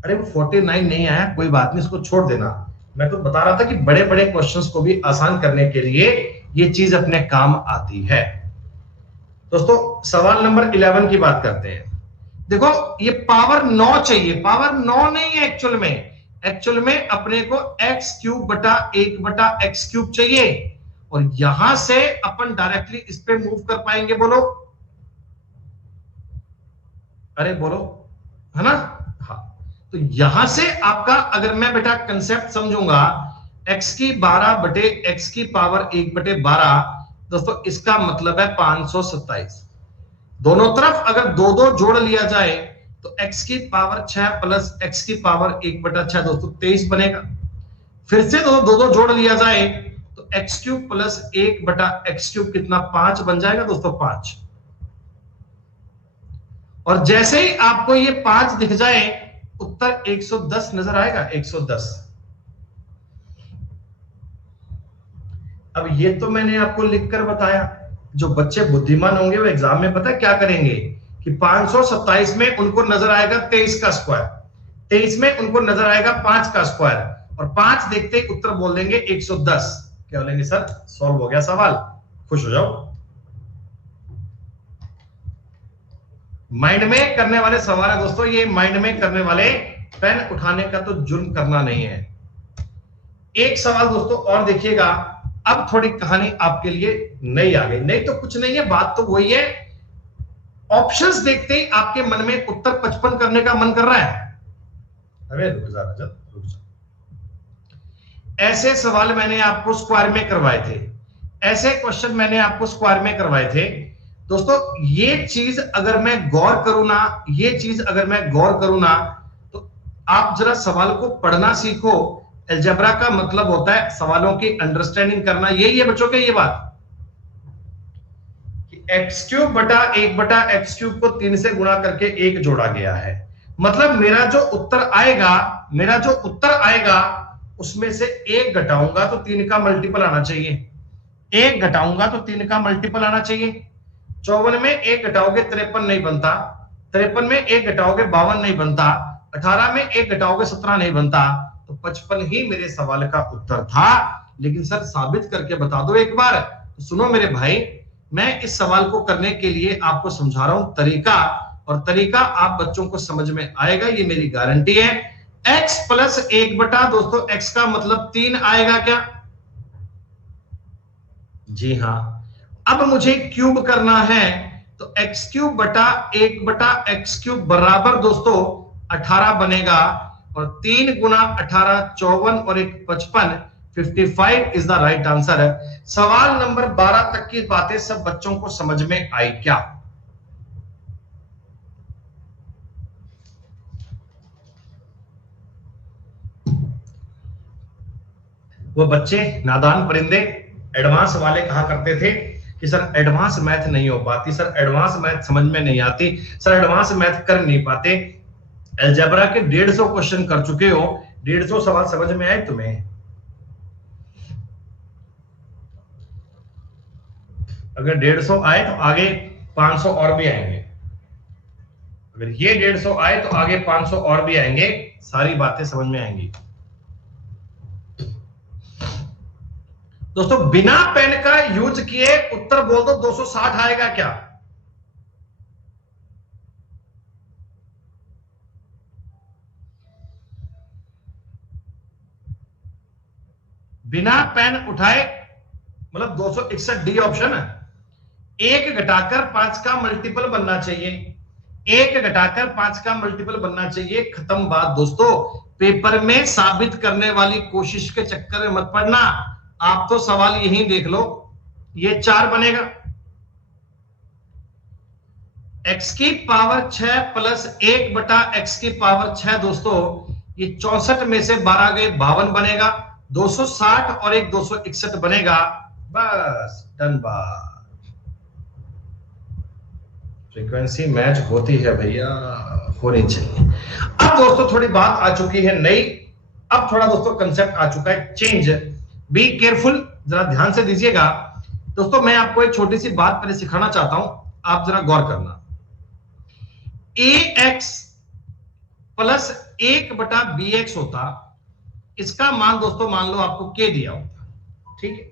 अरे वो 49 नहीं आया, कोई बात नहीं, इसको छोड़ देना। मैं तो बता रहा था कि बड़े बड़े क्वेश्चंस को भी आसान करने के लिए ये चीज अपने काम आती है। दोस्तों सवाल नंबर 11 की बात करते हैं। देखो ये पावर 9 चाहिए, पावर 9 नहीं है एक्चुअल में अपने को x³ बटा 1/x³ चाहिए, और यहां से अपन डायरेक्टली इस पे मूव कर पाएंगे। बोलो, अरे बोलो, है ना। हाँ, तो यहां से आपका अगर मैं बेटा कंसेप्ट समझूंगा, x⁻1/x⁻12, दोस्तों इसका मतलब है 527। दोनों तरफ अगर 2-2 जोड़ लिया जाए तो x⁻6 + x⁻1/6 दोस्तों 23 बनेगा। फिर से दोस्तों 2-2 जोड़ लिया जाए तो x³ + 1/x³ कितना 5 बन जाएगा दोस्तों, 5। और जैसे ही आपको ये 5 दिख जाए उत्तर 110 नजर आएगा, 110। अब ये तो मैंने आपको लिखकर बताया, जो बच्चे बुद्धिमान होंगे वो एग्जाम में पता है क्या करेंगे कि 527 में उनको नजर आएगा 23 का स्क्वायर, 23 में उनको नजर आएगा 5 का स्क्वायर, और 5 देखते ही उत्तर बोल देंगे 110। क्या बोलेंगे? सर सॉल्व हो गया सवाल, खुश हो जाओ। माइंड में करने वाले सवाल है दोस्तों, ये माइंड में करने वाले, पेन उठाने का तो जुर्म करना नहीं है। एक सवाल दोस्तों और देखिएगा, अब थोड़ी कहानी आपके लिए नई आ गई, नहीं तो कुछ नहीं है, बात तो वही है। ऑप्शंस देखते ही आपके मन में उत्तर 55 करने का मन कर रहा है। अरे रुक जा रजत, रुक जा। ऐसे सवाल मैंने आपको स्क्वायर में करवाए थे, ऐसे क्वेश्चन मैंने आपको स्क्वायर में करवाए थे दोस्तों। ये चीज अगर मैं गौर करूं ना, ये चीज अगर मैं गौर करूं ना, तो आप जरा सवाल को पढ़ना सीखो। अलजेब्रा का मतलब होता है सवालों की अंडरस्टैंडिंग करना। यही है बच्चों के ये बात कि x³ बटा 1/x³ को 3 से गुणा करके 1 जोड़ा गया है। मतलब मेरा जो उत्तर आएगा उसमें से 1 घटाऊंगा तो 3 का मल्टीपल आना चाहिए, 1 घटाऊंगा तो 3 का मल्टीपल आना चाहिए। 54 में 1 घटाओगे 53 नहीं बनता, 53 में 1 घटाओगे 52 नहीं बनता, 18 में 1 घटाओगे 17 नहीं बनता, तो 55 ही मेरे सवाल का उत्तर था। लेकिन सर साबित करके बता दो एक बार। तो सुनो मेरे भाई, मैं इस सवाल को करने के लिए आपको समझा रहा हूं तरीका, और तरीका आप बच्चों को समझ में आएगा, ये मेरी गारंटी है। x + 1 दोस्तों x का मतलब 3 आएगा क्या? जी हां। अब मुझे क्यूब करना है, तो एक्स क्यूब बटा 1/x³ बराबर दोस्तों 18 बनेगा, और 3 गुना 18 54 और 1 55, 55 इज द राइट आंसर है। सवाल नंबर 12 तक की बातें सब बच्चों को समझ में आई क्या? वो बच्चे नादान परिंदे एडवांस वाले कहा करते थे कि सर एडवांस मैथ नहीं हो पाती, सर एडवांस मैथ समझ में नहीं आती, सर एडवांस मैथ कर नहीं पाते। अलजेब्रा के 150 क्वेश्चन कर चुके हो, 150 सवाल समझ में आए तुम्हें? अगर 150 आए तो आगे 500 और भी आएंगे। अगर ये 150 आए तो आगे 500 और भी आएंगे, सारी बातें समझ में आएंगी। दोस्तों बिना पेन का यूज किए उत्तर बोल दो, 260 आएगा क्या? बिना पेन उठाए मतलब 261 डी ऑप्शन है। एक घटाकर 5 का मल्टीपल बनना चाहिए, एक घटाकर 5 का मल्टीपल बनना चाहिए, खत्म बात दोस्तों। पेपर में साबित करने वाली कोशिश के चक्कर में मत पड़ना। आप तो सवाल यही देख लो, ये 4 बनेगा, x की पावर 6 प्लस 1/x की पावर 6 दोस्तों, ये 64 में से 12 गए 52 बनेगा, 260 और एक 261 बनेगा, बस डन बात। फ्रीक्वेंसी मैच होती है भैया, होनी चाहिए। अब दोस्तों थोड़ी बात आ चुकी है नई, अब थोड़ा दोस्तों कंसेप्ट आ चुका है चेंज। बी केयरफुल, जरा ध्यान से दीजिएगा दोस्तों। मैं आपको एक छोटी सी बात पहले सिखाना चाहता हूं, आप जरा गौर करना। ax प्लस 1/bx होता, इसका मान दोस्तों मान लो आपको k दिया होता, ठीक है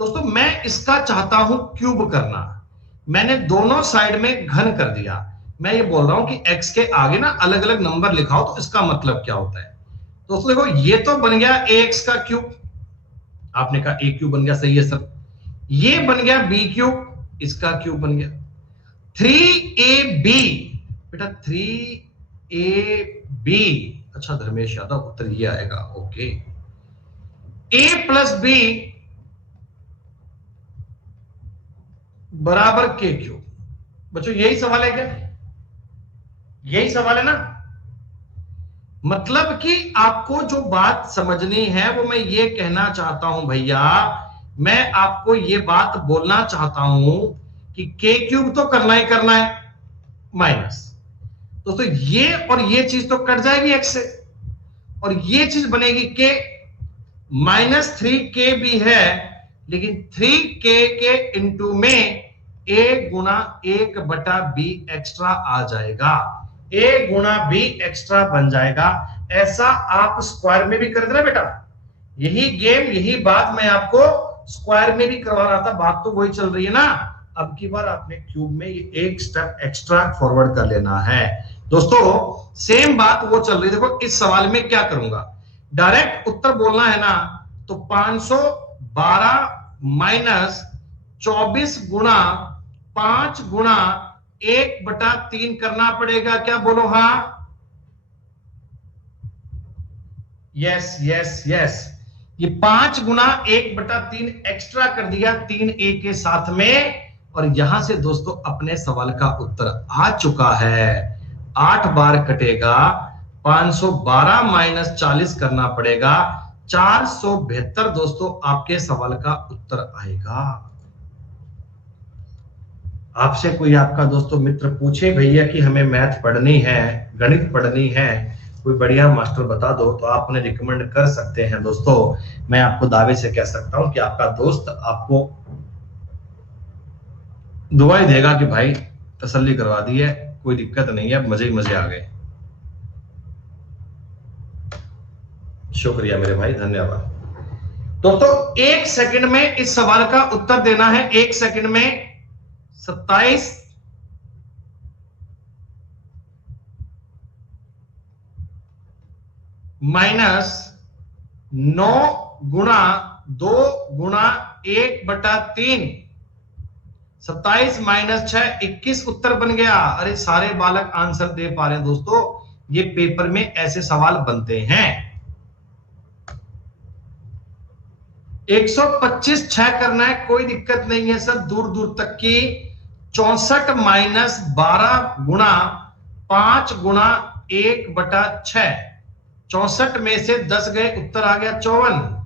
दोस्तों। मैं इसका चाहता हूं क्यूब करना, मैंने दोनों साइड में घन कर दिया। मैं ये बोल रहा हूं कि x के आगे ना अलग अलग नंबर लिखाओ, तो इसका मतलब क्या होता है दोस्तों? देखो ये तो बन गया ax का क्यूब, आपने कहा a क्यूब बन गया, सही है सर। ये बन गया b क्यूब, इसका क्यूब बन गया 3ab, बेटा 3ab। अच्छा धर्मेश यादव, उत्तर ये आएगा, ओके। a प्लस b बराबर के क्यूब। बच्चों यही सवाल है क्या? यही सवाल है ना? मतलब कि आपको जो बात समझनी है वो मैं ये कहना चाहता हूं भैया, मैं आपको ये बात बोलना चाहता हूं कि के क्यूब तो करना ही करना है माइनस दोस्तों, ये और ये चीज तो कट जाएगी एक्स से, और ये चीज बनेगी के। -3k भी है, लेकिन 3k के इंटू में a गुना 1/b एक्स्ट्रा आ जाएगा, a गुना b एक्स्ट्रा बन जाएगा। ऐसा आप स्क्वायर में भी कर देना बेटा, यही गेम यही बात मैं आपको स्क्वायर में भी करवा रहा था, बात तो वही चल रही है ना। अब की बार आपने क्यूब में ये एक स्टेप एक्स्ट्रा फॉरवर्ड कर लेना है दोस्तों। सेम बात वो चल रही है। देखो इस सवाल में क्या करूंगा, डायरेक्ट उत्तर बोलना है ना, तो 512 माइनस 24 गुना 5 गुना 1/3 करना पड़ेगा, क्या बोलो? हाँ, यस यस यस। ये 5 गुना 1/3 एक्स्ट्रा कर दिया 3a के साथ में, और यहां से दोस्तों अपने सवाल का उत्तर आ चुका है। 8 बार कटेगा, 512 माइनस 40 करना पड़ेगा, 472 दोस्तों आपके सवाल का उत्तर आएगा। आपसे कोई आपका दोस्तों मित्र पूछे भैया कि हमें मैथ पढ़नी है, गणित पढ़नी है, कोई बढ़िया मास्टर बता दो, तो आप उन्हें रिकमेंड कर सकते हैं दोस्तों। मैं आपको दावे से कह सकता हूं कि आपका दोस्त आपको दुआ ही देगा कि भाई तसल्ली करवा दी है, कोई दिक्कत नहीं है, मजे ही मजे आ गए। शुक्रिया मेरे भाई, धन्यवाद दोस्तों। 1 सेकंड में इस सवाल का उत्तर देना है, 1 सेकंड में 27 माइनस 9 गुना 2 गुना 1/3 27 माइनस 6 21 उत्तर बन गया। अरे सारे बालक आंसर दे पा रहे हैं दोस्तों, ये पेपर में ऐसे सवाल बनते हैं। 125 6 करना है, कोई दिक्कत नहीं है सर, दूर दूर तक की। 64 माइनस 12 गुणा 5 गुणा 1/6, 64 में से 10 गए, उत्तर आ गया 54।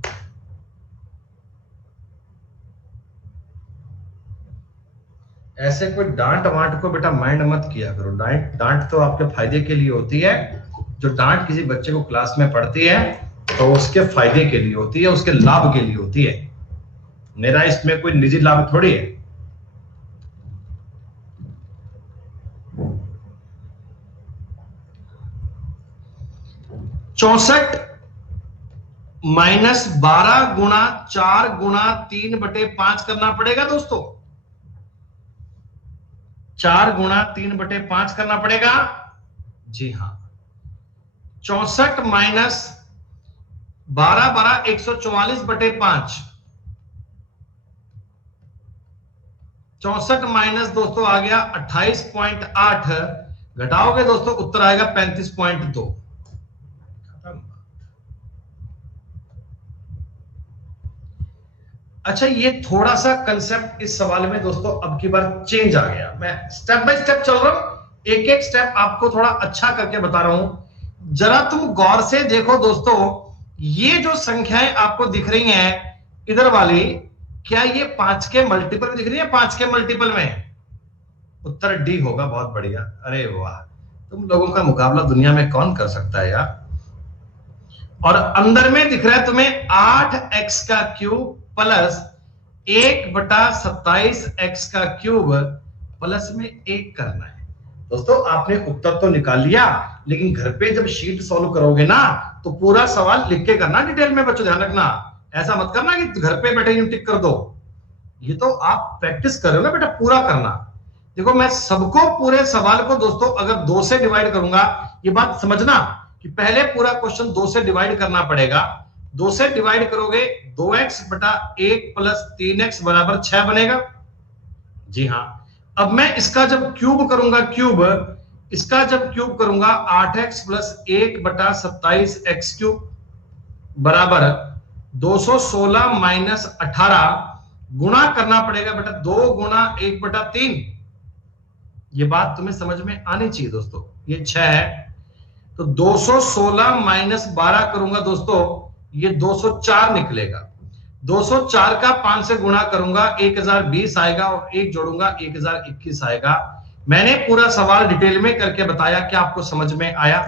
ऐसे कोई डांट वांट को बेटा माइंड मत किया करो। डांट तो आपके फायदे के लिए होती है। जो डांट किसी बच्चे को क्लास में पड़ती है तो उसके फायदे के लिए होती है, उसके लाभ के लिए होती है। मेरा इसमें कोई निजी लाभ थोड़ी है। चौसठ माइनस 12 गुणा 4 गुणा 3/5 करना पड़ेगा दोस्तों। 4 गुणा 3/5 करना पड़ेगा। जी हाँ, 64 माइनस 12 12 144/5, 64 माइनस दोस्तों आ गया 28.8, घटाओगे दोस्तों उत्तर आएगा 35.2। अच्छा, ये थोड़ा सा कंसेप्ट इस सवाल में दोस्तों अब की बार चेंज आ गया। मैं स्टेप बाय स्टेप चल रहा हूं, एक एक स्टेप आपको थोड़ा अच्छा करके बता रहा हूं। जरा तुम गौर से देखो दोस्तों, ये जो संख्याएं आपको दिख रही हैं इधर वाली, क्या ये 5 के मल्टीपल में दिख रही है? 5 के मल्टीपल में उत्तर डी होगा। बहुत बढ़िया, अरे वाह, तुम लोगों का मुकाबला दुनिया में कौन कर सकता है यार। और अंदर में दिख रहा है तुम्हें 8x का क्यूब प्लस 1/27x का क्यूब प्लस में 1 करना है। दोस्तों आपने उत्तर तो निकाल लिया, लेकिन घर पे जब शीट सॉल्व करोगे ना तो पूरा सवाल लिख के करना डिटेल में। बच्चों ध्यान रखना, ऐसा मत करना कि घर पे बैठे यूं टिक कर दो। ये तो आप प्रैक्टिस कर रहे हो ना बेटा, पूरा करना। देखो मैं सबको पूरे सवाल को दोस्तों अगर 2 से डिवाइड करूंगा, ये बात समझना कि पहले पूरा क्वेश्चन 2 से डिवाइड करना पड़ेगा। 2 से डिवाइड करोगे 2x/1 प्लस 3x बराबर 6 बनेगा। जी हाँ, अब मैं इसका जब क्यूब करूंगा, इसका जब क्यूब करूंगा 8x प्लस 1/27x क्यूब बराबर 216 माइनस 18, गुणा करना पड़ेगा बेटा 2 गुणा 1/3। ये बात तुम्हें समझ में आनी चाहिए दोस्तों। ये 6 है तो 216 माइनस 12 करूंगा दोस्तों, ये 204 निकलेगा। 204 का 5 से गुणा करूंगा 1020 आएगा, और 1 जोड़ूंगा 1021 आएगा। मैंने पूरा सवाल डिटेल में करके बताया, क्या आपको समझ में आया?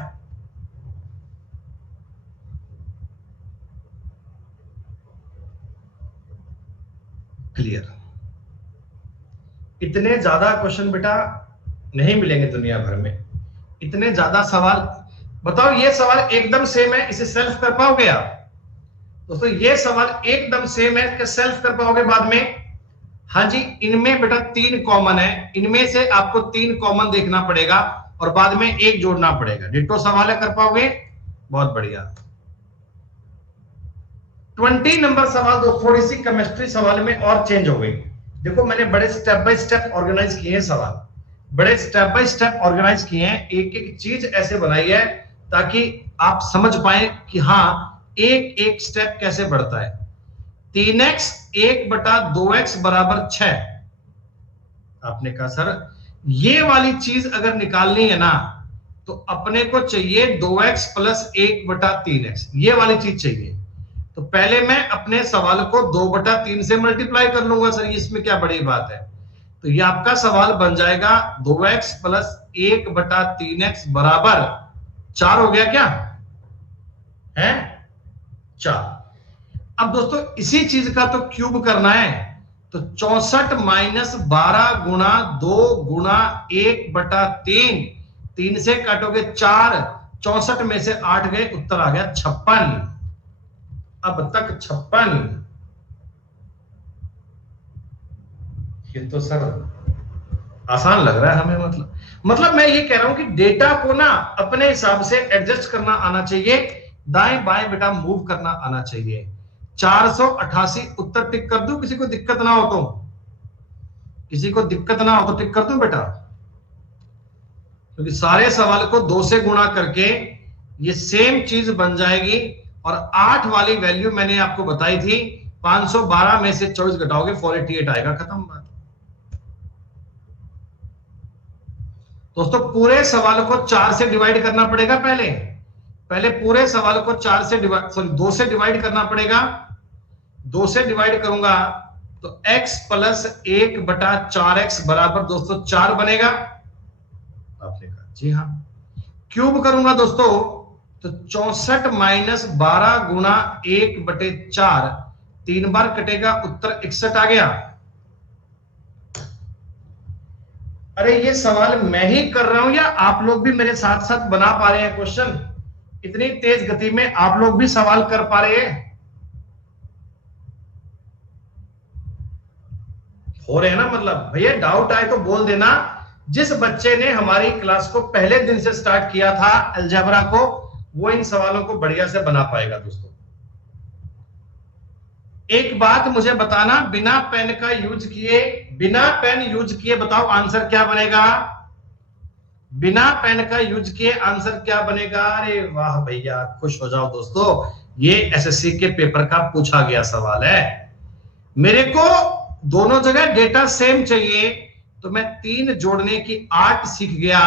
क्लियर? इतने ज्यादा क्वेश्चन बेटा नहीं मिलेंगे दुनिया भर में, इतने ज्यादा सवाल। बताओ ये सवाल एकदम सेम है, इसे सेल्फ कर पाओगे आप? दोस्तों ये सवाल एकदम सेम है, क्या सेल्फ कर पाओगे बाद में? हाँ जी, इनमें बेटा 3 कॉमन है, इनमें से आपको 3 कॉमन देखना पड़ेगा और बाद में 1 जोड़ना पड़ेगा। डिटो सवाल है, कर पाओगे? बहुत बढ़िया। 20 नंबर सवाल दोस्तों, थोड़ी सी केमिस्ट्री सवाल में और चेंज हो गई। देखो मैंने बड़े स्टेप बाय स्टेप ऑर्गेनाइज किए हैं सवाल, बड़े स्टेप बाय स्टेप ऑर्गेनाइज किए हैं। एक एक चीज ऐसे बनाई है ताकि आप समझ पाए कि हाँ एक एक स्टेप कैसे बढ़ता है। 3x 1/2x बराबर 6। आपने कहा सर ये वाली चीज अगर निकालनी है ना तो अपने को चाहिए 2x प्लस 1/3x, ये वाली चीज चाहिए। तो पहले मैं अपने सवाल को 2/3 से मल्टीप्लाई कर लूंगा सर, इसमें क्या बड़ी बात है। तो ये आपका सवाल बन जाएगा 2x प्लस 1/3x बराबर 4 हो गया क्या है? 4। अब दोस्तों इसी चीज का तो क्यूब करना है, तो 64 माइनस 12 गुणा 2 गुणा 1/3, 3 से काटोगे 4, 64 में से 8 गए, उत्तर आ गया 56। अब तक 56। ये तो सर आसान लग रहा है हमें, मतलब मैं ये कह रहा हूं कि डेटा को ना अपने हिसाब से एडजस्ट करना आना चाहिए, दाएं बाएं बेटा मूव करना आना चाहिए। 488 उत्तर टिक कर दूं, किसी को दिक्कत ना हो तो? किसी को दिक्कत ना हो तो टिक कर दूं बेटा, क्योंकि सारे सवाल को 2 से गुणा करके ये सेम चीज बन जाएगी। और 8 वाली वैल्यू मैंने आपको बताई थी, 512 में से 24 घटाओगे 488 आएगा, खत्म बात। दोस्तों पूरे सवाल को 4 से डिवाइड करना पड़ेगा, पहले पूरे सवाल को 4 से डिवाइड, सॉरी 2 से डिवाइड करना पड़ेगा। 2 से डिवाइड करूंगा तो x प्लस 1/4x बराबर दोस्तों 4 बनेगा। आपने कहा जी हाँ। क्यूब करूंगा दोस्तों तो 64 माइनस 12 गुणा 1/4, 3 बार कटेगा, उत्तर 61 आ गया। अरे ये सवाल मैं ही कर रहा हूं या आप लोग भी मेरे साथ साथ बना पा रहे हैं क्वेश्चन? इतनी तेज गति में आप लोग भी सवाल कर पा रहे हैं? हो रहे हैं ना? मतलब भैया डाउट आए तो बोल देना। जिस बच्चे ने हमारी क्लास को पहले दिन से स्टार्ट किया था अलजेब्रा को, वो इन सवालों को बढ़िया से बना पाएगा। दोस्तों एक बात मुझे बताना, बिना पेन का यूज किए, बिना पेन यूज किए बताओ आंसर क्या बनेगा? बिना पेन का यूज किए आंसर क्या बनेगा? अरे वाह भैया, खुश हो जाओ दोस्तों, ये एसएससी के पेपर का पूछा गया सवाल है। मेरे को दोनों जगह डेटा सेम चाहिए, तो मैं 3 जोड़ने की आर्ट सीख गया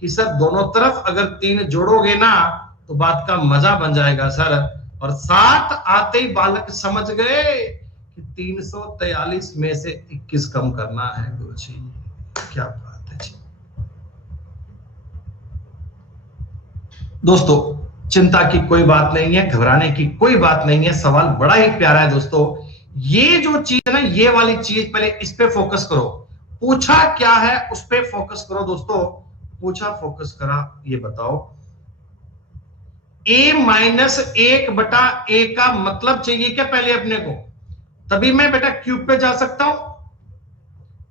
कि सर दोनों तरफ अगर 3 जोड़ोगे ना तो बात का मजा बन जाएगा सर। और 7 आते ही बालक समझ गए कि 343 में से 21 कम करना है। गुरुजी क्या बात है जी। दोस्तों चिंता की कोई बात नहीं है, घबराने की कोई बात नहीं है, सवाल बड़ा ही प्यारा है। दोस्तों ये जो चीज है ना, ये वाली चीज पहले इस पे फोकस करो। पूछा क्या है उस पे फोकस करो। दोस्तों पूछा फोकस करा, ये बताओ a माइनस 1/a का मतलब चाहिए क्या पहले अपने को? तभी मैं बेटा क्यूब पे जा सकता हूं।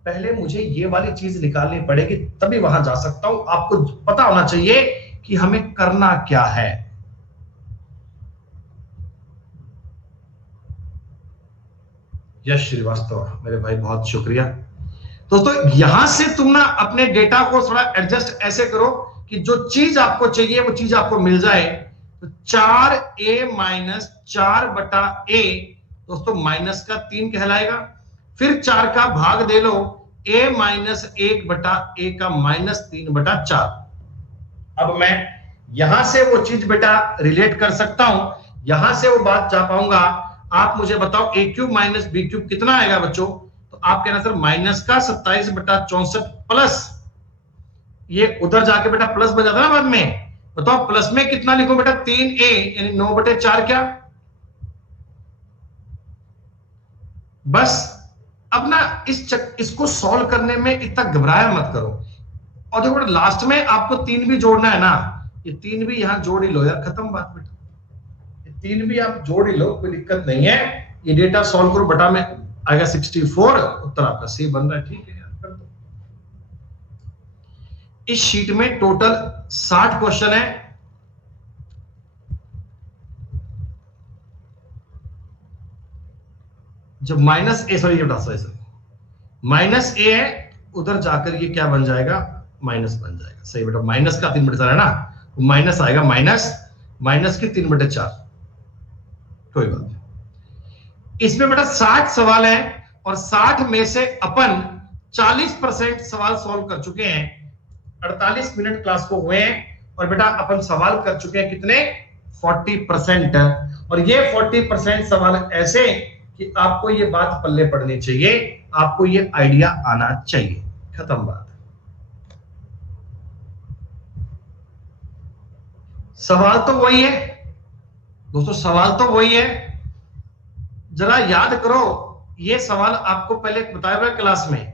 पहले मुझे ये वाली चीज निकालनी पड़ेगी, तभी वहां जा सकता हूं। आपको पता होना चाहिए कि हमें करना क्या है। यश श्रीवास्तव मेरे भाई, बहुत शुक्रिया। दोस्तों यहां से तुम ना अपने डेटा को थोड़ा एडजस्ट ऐसे करो कि जो चीज आपको चाहिए वो चीज आपको मिल जाए। तो 4a माइनस 4/a दोस्तों माइनस का 3 कहलाएगा। फिर 4 का भाग दे लो, a माइनस 1/a का माइनस 3/4। अब मैं यहां से वो चीज बेटा रिलेट कर सकता हूं, यहां से वो बात जा पाऊंगा। आप मुझे बताओ a cube minus b cube कितना आएगा बच्चों? तो आप कहना सर माइनस का 27/64 प्लस, ये उधर जाके बेटा प्लस बन जाता ना बाद में। बताओ प्लस में कितना लिखो बेटा? 3a यानी 9/4 क्या? बस अब ना इसको सॉल्व करने में इतना घबराया मत करो। और देखो लास्ट में आपको 3 भी जोड़ना है ना, ये 3 भी यहां जोड़ ही लो यार, खत्म बात बेटा। ये 3 भी आप जोड़ ही लो, कोई दिक्कत नहीं है। ये डेटा सॉल्व करो, बटा में आएगा 64, उत्तर आपका सी बन रहा है। ठीक है यार, कर दो। इस शीट में टोटल 60 क्वेश्चन है। जब माइनस ए, सॉरी माइनस ए है, उधर जाकर ये क्या बन जाएगा? माइनस बन जाएगा। सही बेटा, माइनस का 3/4 है ना, माइनस आएगा, माइनस की 3/4। कोई बात नहीं। इसमें बेटा 60 सवाल है और 60 में से अपन 40% सवाल सॉल्व कर चुके हैं। 48 मिनट क्लास को हुए हैं और बेटा अपन सवाल कर चुके हैं कितने? 40%। और ये 40% सवाल ऐसे कि आपको ये बात पल्ले पड़नी चाहिए, आपको ये आइडिया आना चाहिए, खत्म बात। सवाल तो वही है दोस्तों, सवाल तो वही है। जरा याद करो, ये सवाल आपको पहले बताया हुआ क्लास में,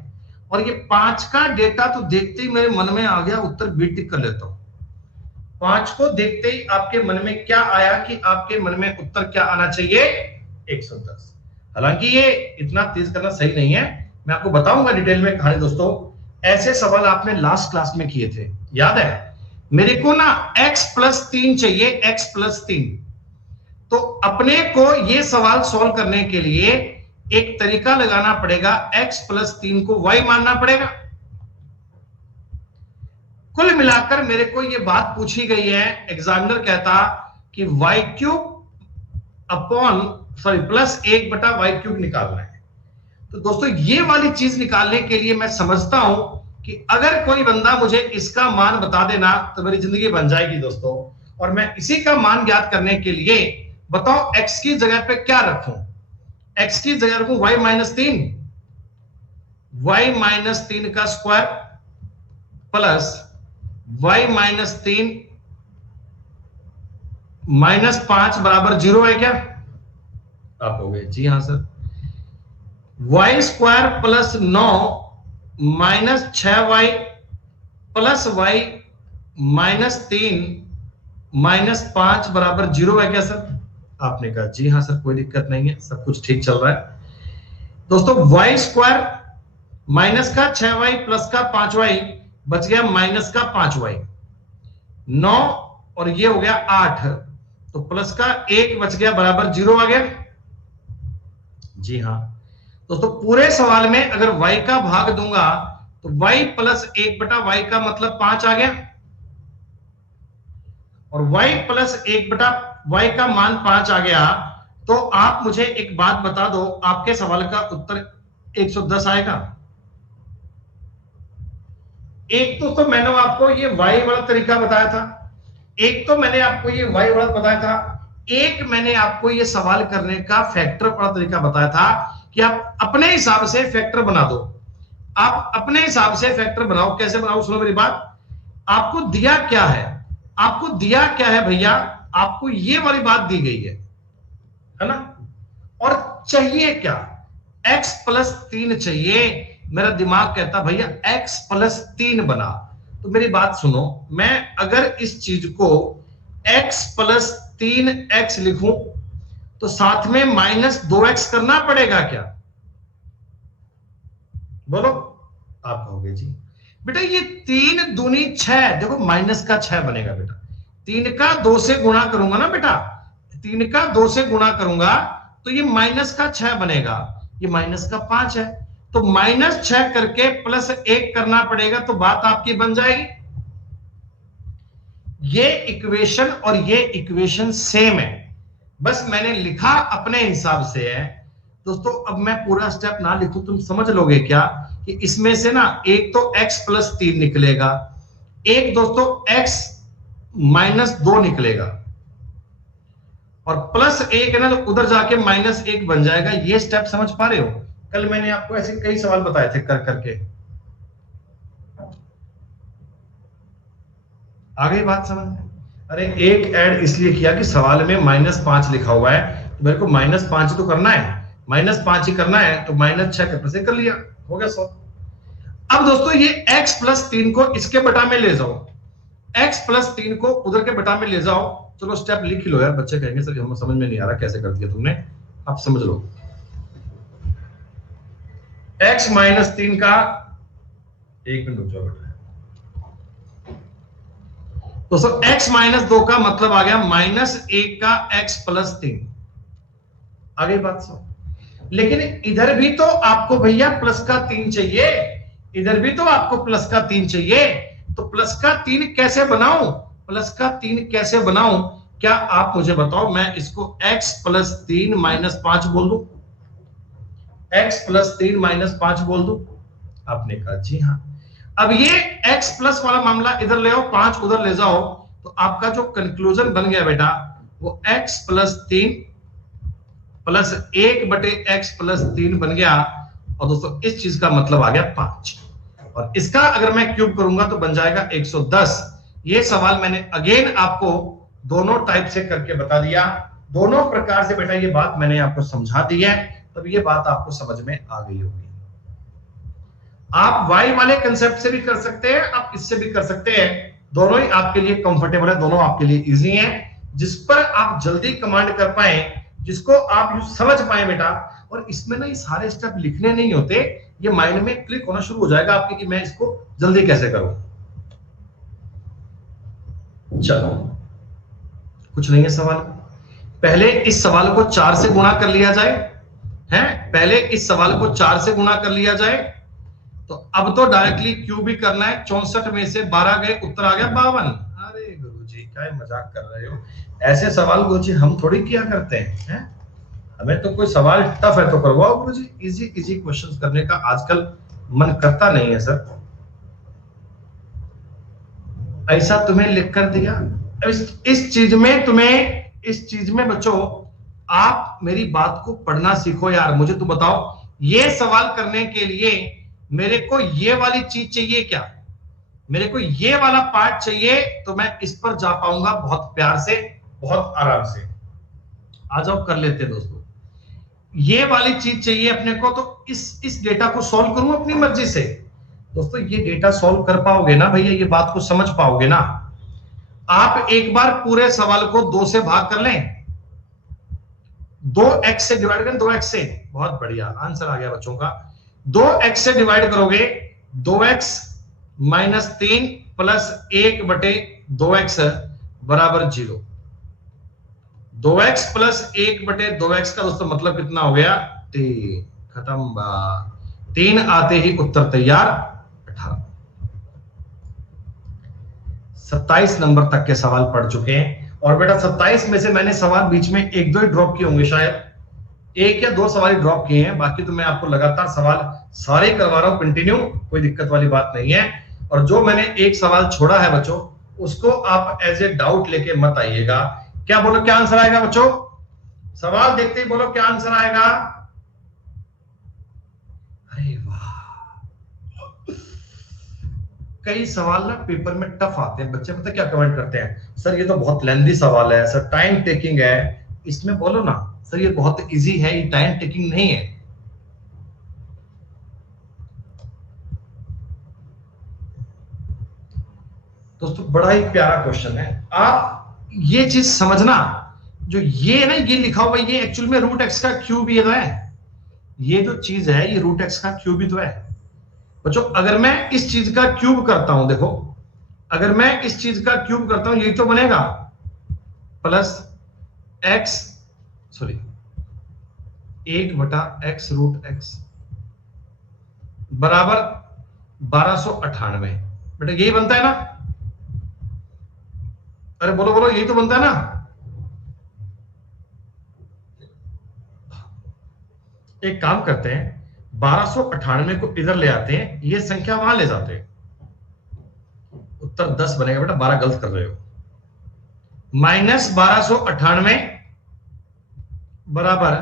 और ये 5 का डेटा तो देखते ही मेरे मन में आ गया, उत्तर बी टिक कर लेता हूं। 5 को देखते ही आपके मन में क्या आया कि आपके मन में उत्तर क्या आना चाहिए? 110। हालांकि ये इतना तेज करना सही नहीं है, मैं आपको बताऊंगा डिटेल में कहानी। दोस्तों ऐसे सवाल आपने लास्ट क्लास में किए थे, याद है? मेरे को ना x+3 चाहिए, x+3। तो अपने को ये सवाल सॉल्व करने के लिए एक तरीका लगाना पड़ेगा, x प्लस 3 को y मानना पड़ेगा। कुल मिलाकर मेरे को यह बात पूछी गई है, एग्जामिनर कहता कि y cube upon plus 1/y³ निकालना है। तो दोस्तों ये वाली चीज निकालने के लिए मैं समझता हूं कि अगर कोई बंदा मुझे इसका मान बता देना तो मेरी जिंदगी बन जाएगी दोस्तों। और मैं इसी का मान ज्ञात करने के लिए बताओ x की जगह पे क्या रखूं। x की जगह रखूं y माइनस 3 का square plus y minus 3 minus 5 बराबर 0 है क्या? आप हो गए जी हाँ sir. y square plus 9 minus 6y plus y minus 3 minus 5 बराबर 0 है क्या सर? आपने कहा जी हाँ सर, कोई दिक्कत नहीं है, सब कुछ ठीक चल रहा है। दोस्तों y स्क्वायर माइनस का 6y प्लस का 5y बच गया माइनस का 5y, 9 और ये हो गया 8, तो प्लस का 1 बच गया बराबर 0 आ गया। जी हाँ दोस्तों, पूरे सवाल में अगर y का भाग दूंगा तो y प्लस 1/y का मतलब 5 आ गया, और y प्लस 1/y का मान 5 आ गया। तो आप मुझे एक बात बता दो, आपके सवाल का उत्तर 110 आएगा। एक तो मैंने आपको ये y वाला तरीका बताया था, एक तो मैंने आपको ये y वाला बताया था, एक मैंने आपको ये सवाल करने का फैक्टर वाला तरीका बताया था कि आप अपने हिसाब से फैक्टर बना दो। आप अपने हिसाब से फैक्टर बनाओ। कैसे बनाओ? सुनो मेरी बात। आपको दिया क्या है? आपको दिया क्या है भैया? आपको ये वाली बात दी गई है ना? और चाहिए क्या? x प्लस 3 चाहिए। मेरा दिमाग कहता भैया x प्लस 3 बना। तो मेरी बात सुनो, मैं अगर इस चीज को x प्लस 3x लिखूं तो साथ में माइनस 2x करना पड़ेगा क्या? बोलो। आप कहोगे जी बेटा ये 3 दूनी 6, देखो माइनस का 6 बनेगा बेटा। 3 का 2 से गुणा करूंगा ना बेटा, 3 का 2 से गुणा करूंगा तो ये माइनस का 6 बनेगा, ये माइनस का 5 है, तो माइनस 6 करके प्लस 1 करना पड़ेगा, तो बात आपकी बन जाएगी। ये इक्वेशन और ये इक्वेशन सेम है, बस मैंने लिखा अपने हिसाब से है। दोस्तों अब मैं पूरा स्टेप ना लिखूं, तुम समझ लोगे क्या कि इसमें से ना एक तो x प्लस 3 निकलेगा, एक दोस्तों x माइनस 2 निकलेगा, और प्लस 1 है ना तो उधर जाके माइनस 1 बन जाएगा। ये स्टेप समझ पा रहे हो? कल मैंने आपको ऐसे कई सवाल बताए थे कर करके। आ गई बात समझ में? अरे एक ऐड इसलिए किया कि सवाल में -5 लिखा हुआ है, तो मेरे को -5 तो करना है, -5 ही करना है, तो -6 करने से कर लिया, हो गया 100। अब दोस्तों ये x प्लस 3 को इसके बटा में ले जाओ, x प्लस 3 को उधर के बटा में ले जाओ। चलो स्टेप लिख लो यार, बच्चे कहेंगे सर हमें समझ में नहीं आ रहा कैसे कर दिया तुमने, आप समझ लो। x माइनस 3 का, एक मिनट रुक जाओ बेटा, दोस्तों x माइनस 2 का मतलब आ गया -1 का x प्लस 3। आ गई बात समझ? लेकिन इधर भी तो आपको भैया प्लस का 3 चाहिए, इधर भी तो आपको प्लस का 3 चाहिए, तो प्लस का 3 कैसे बनाऊं? प्लस का 3 कैसे बनाऊं? क्या आप मुझे बताओ, मैं इसको x प्लस 3 माइनस 5 बोल दूं, x प्लस 3 माइनस 5 बोल दूं? आपने कहा जी हाँ। अब ये x प्लस वाला मामला इधर ले आओ, 5 उधर ले जाओ, तो आपका जो कंक्लूजन बन गया बेटा वो x plus 3 plus 1/x plus 3 बन गया। और दोस्तों इस चीज का मतलब आ गया 5, और इसका अगर मैं क्यूब करूंगा तो बन जाएगा 110। ये सवाल मैंने अगेन आपको दोनों टाइप से करके बता दिया, दोनों प्रकार से बेटा ये बात मैंने आपको समझा दी है, तब ये बात आपको समझ में आ गई होगी। आप y वाले कंसेप्ट से भी कर सकते हैं, आप इससे भी कर सकते हैं, दोनों ही आपके लिए कंफर्टेबल है, दोनों आपके लिए इजी हैं। जिस पर आप जल्दी कमांड कर पाए, जिसको आप समझ पाए बेटा, और इसमें ना ये सारे स्टेप लिखने नहीं होते, ये माइंड में क्लिक होना शुरू हो जाएगा आपके कि मैं इसको जल्दी कैसे करूं। चलो कुछ नहीं है सवाल, पहले इस सवाल को 4 से गुणा कर लिया जाए, है, पहले इस सवाल को 4 से गुणा कर लिया जाए, तो अब तो डायरेक्टली क्यूब ही करना है। 64 में से 12 गए, उत्तर आ गया 52। अरे गुरुजी क्या मजाक कर रहे हो, ऐसे सवाल गुरुजी हम थोड़ी किया करते हैं, हमें तो कोई सवाल टफ है तो करवाओ गुरुजी, इजी इजी क्वेश्चंस करने का आजकल मन करता नहीं है सर। ऐसा तुम्हें लिख कर दिया, इस चीज में बच्चों आप मेरी बात को पढ़ना सीखो यार। मुझे तो बताओ, ये सवाल करने के लिए मेरे को ये वाली चीज चाहिए क्या, मेरे को ये वाला पार्ट चाहिए, तो मैं इस पर जा पाऊंगा बहुत प्यार से, बहुत आराम से। आ जाओ कर लेते दोस्तों, ये वाली चीज चाहिए अपने को, तो इस डेटा को सॉल्व करूं अपनी मर्जी से। दोस्तों ये डेटा सॉल्व कर पाओगे ना भैया, ये बात को समझ पाओगे ना। आप एक बार पूरे सवाल को 2 से भाग कर लें, 2x से डिवाइड करें, 2x से, बहुत बढ़िया आंसर आ गया बच्चों का। 2x से डिवाइड करोगे, 2x माइनस 3 प्लस 1/2x बराबर 0। 2x प्लस 1/2x का दोस्तों मतलब कितना हो गया, 3। खत्म, 3 आते ही उत्तर तैयार 18। 27 नंबर तक के सवाल पढ़ चुके हैं, और बेटा 27 में से मैंने सवाल बीच में 1-2 ही ड्रॉप किए होंगे, शायद 1 या 2 सवाल ड्रॉप किए हैं, बाकी तो मैं आपको लगातार सवाल सारे करवा रहा हूं कंटिन्यू, कोई दिक्कत वाली बात नहीं है। और जो मैंने एक सवाल छोड़ा है बच्चों, उसको आप एज ए डाउट लेके मत आइएगा। क्या बोलो, क्या आंसर आएगा बच्चों, सवाल देखते ही बोलो क्या आंसर आएगा। अरे वाह, कई सवाल ना पेपर में टफ आते हैं, बच्चे पता क्या कमेंट करते हैं, सर ये तो बहुत लेंथी सवाल है, सर टाइम टेकिंग है। इसमें बोलो ना सर ये बहुत इजी है, ये टाइम टेकिंग नहीं है। दोस्तों बड़ा ही प्यारा क्वेश्चन है, आप ये चीज समझना, जो ये ना ये लिखा हुआ ये एक्चुअल में रूट एक्स का क्यूब ही तो है, ये जो चीज है ये रूट एक्स का क्यूब ही तो है बच्चों। अगर मैं इस चीज का क्यूब करता हूं, देखो अगर मैं इस चीज का क्यूब करता हूं, यही तो बनेगा, plus x, sorry 1/x root x बराबर 1298। बेटा यही बनता है ना, अरे बोलो बोलो, यही तो बनता है ना। एक काम करते हैं, 1298 को इधर ले आते हैं, ये संख्या वहां ले जाते हैं, उत्तर 10 बनेगा। बेटा 12 गलत कर रहे हो, -1298 बराबर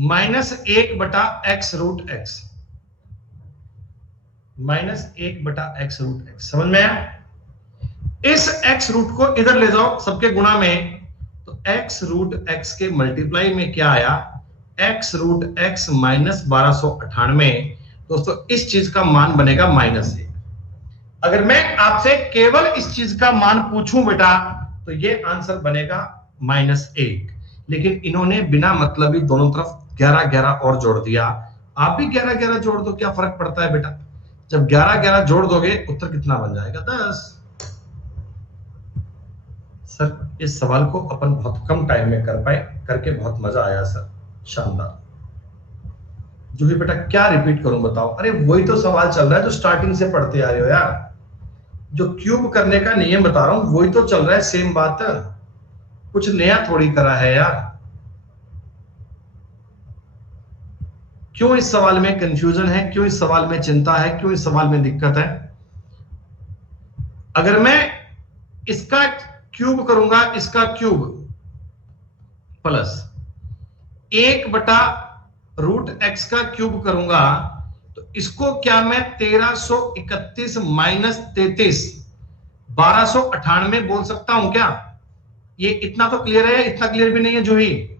-1/x root x, -1/x root x, समझ में आया। इस x रूट को इधर ले जाओ सबके गुणा में, तो x रूट x के मल्टीप्लाई में क्या आया, x रूट x -1298। दोस्तों इस चीज का मान बनेगा -1। अगर मैं आपसे केवल इस चीज का मान पूछूं बेटा, तो ये आंसर बनेगा -1, लेकिन इन्होंने बिना मतलब ही दोनों तरफ 11-11 और जोड़ दिया। आप भी 11-11 जोड़ दो, क्या फर्क पड़ता है बेटा, जब 11-11 जोड़ दोगे उत्तर कितना बन जाएगा, 10। सर इस सवाल को अपन बहुत कम टाइम में कर पाए, करके बहुत मजा आया सर, शानदार। जो भी बेटा क्या रिपीट करूं बताओ, अरे वही तो सवाल चल रहा है जो स्टार्टिंग से पढ़ते आ रहे हो यार, जो क्यूब करने का नियम बता रहा हूं वही तो चल रहा है, सेम बात, कुछ नया थोड़ी करा है यार। क्यों इस सवाल में कंफ्यूजन है, क्यों इस सवाल में चिंता है, क्यों इस सवाल में दिक्कत है। अगर मैं इसका क्यूब करूंगा, इसका क्यूब प्लस 1/√x का क्यूब करूंगा, तो इसको क्या मैं 1331 माइनस 33 1298 बोल सकता हूं क्या। ये इतना तो क्लियर है, इतना क्लियर भी नहीं है, जो ही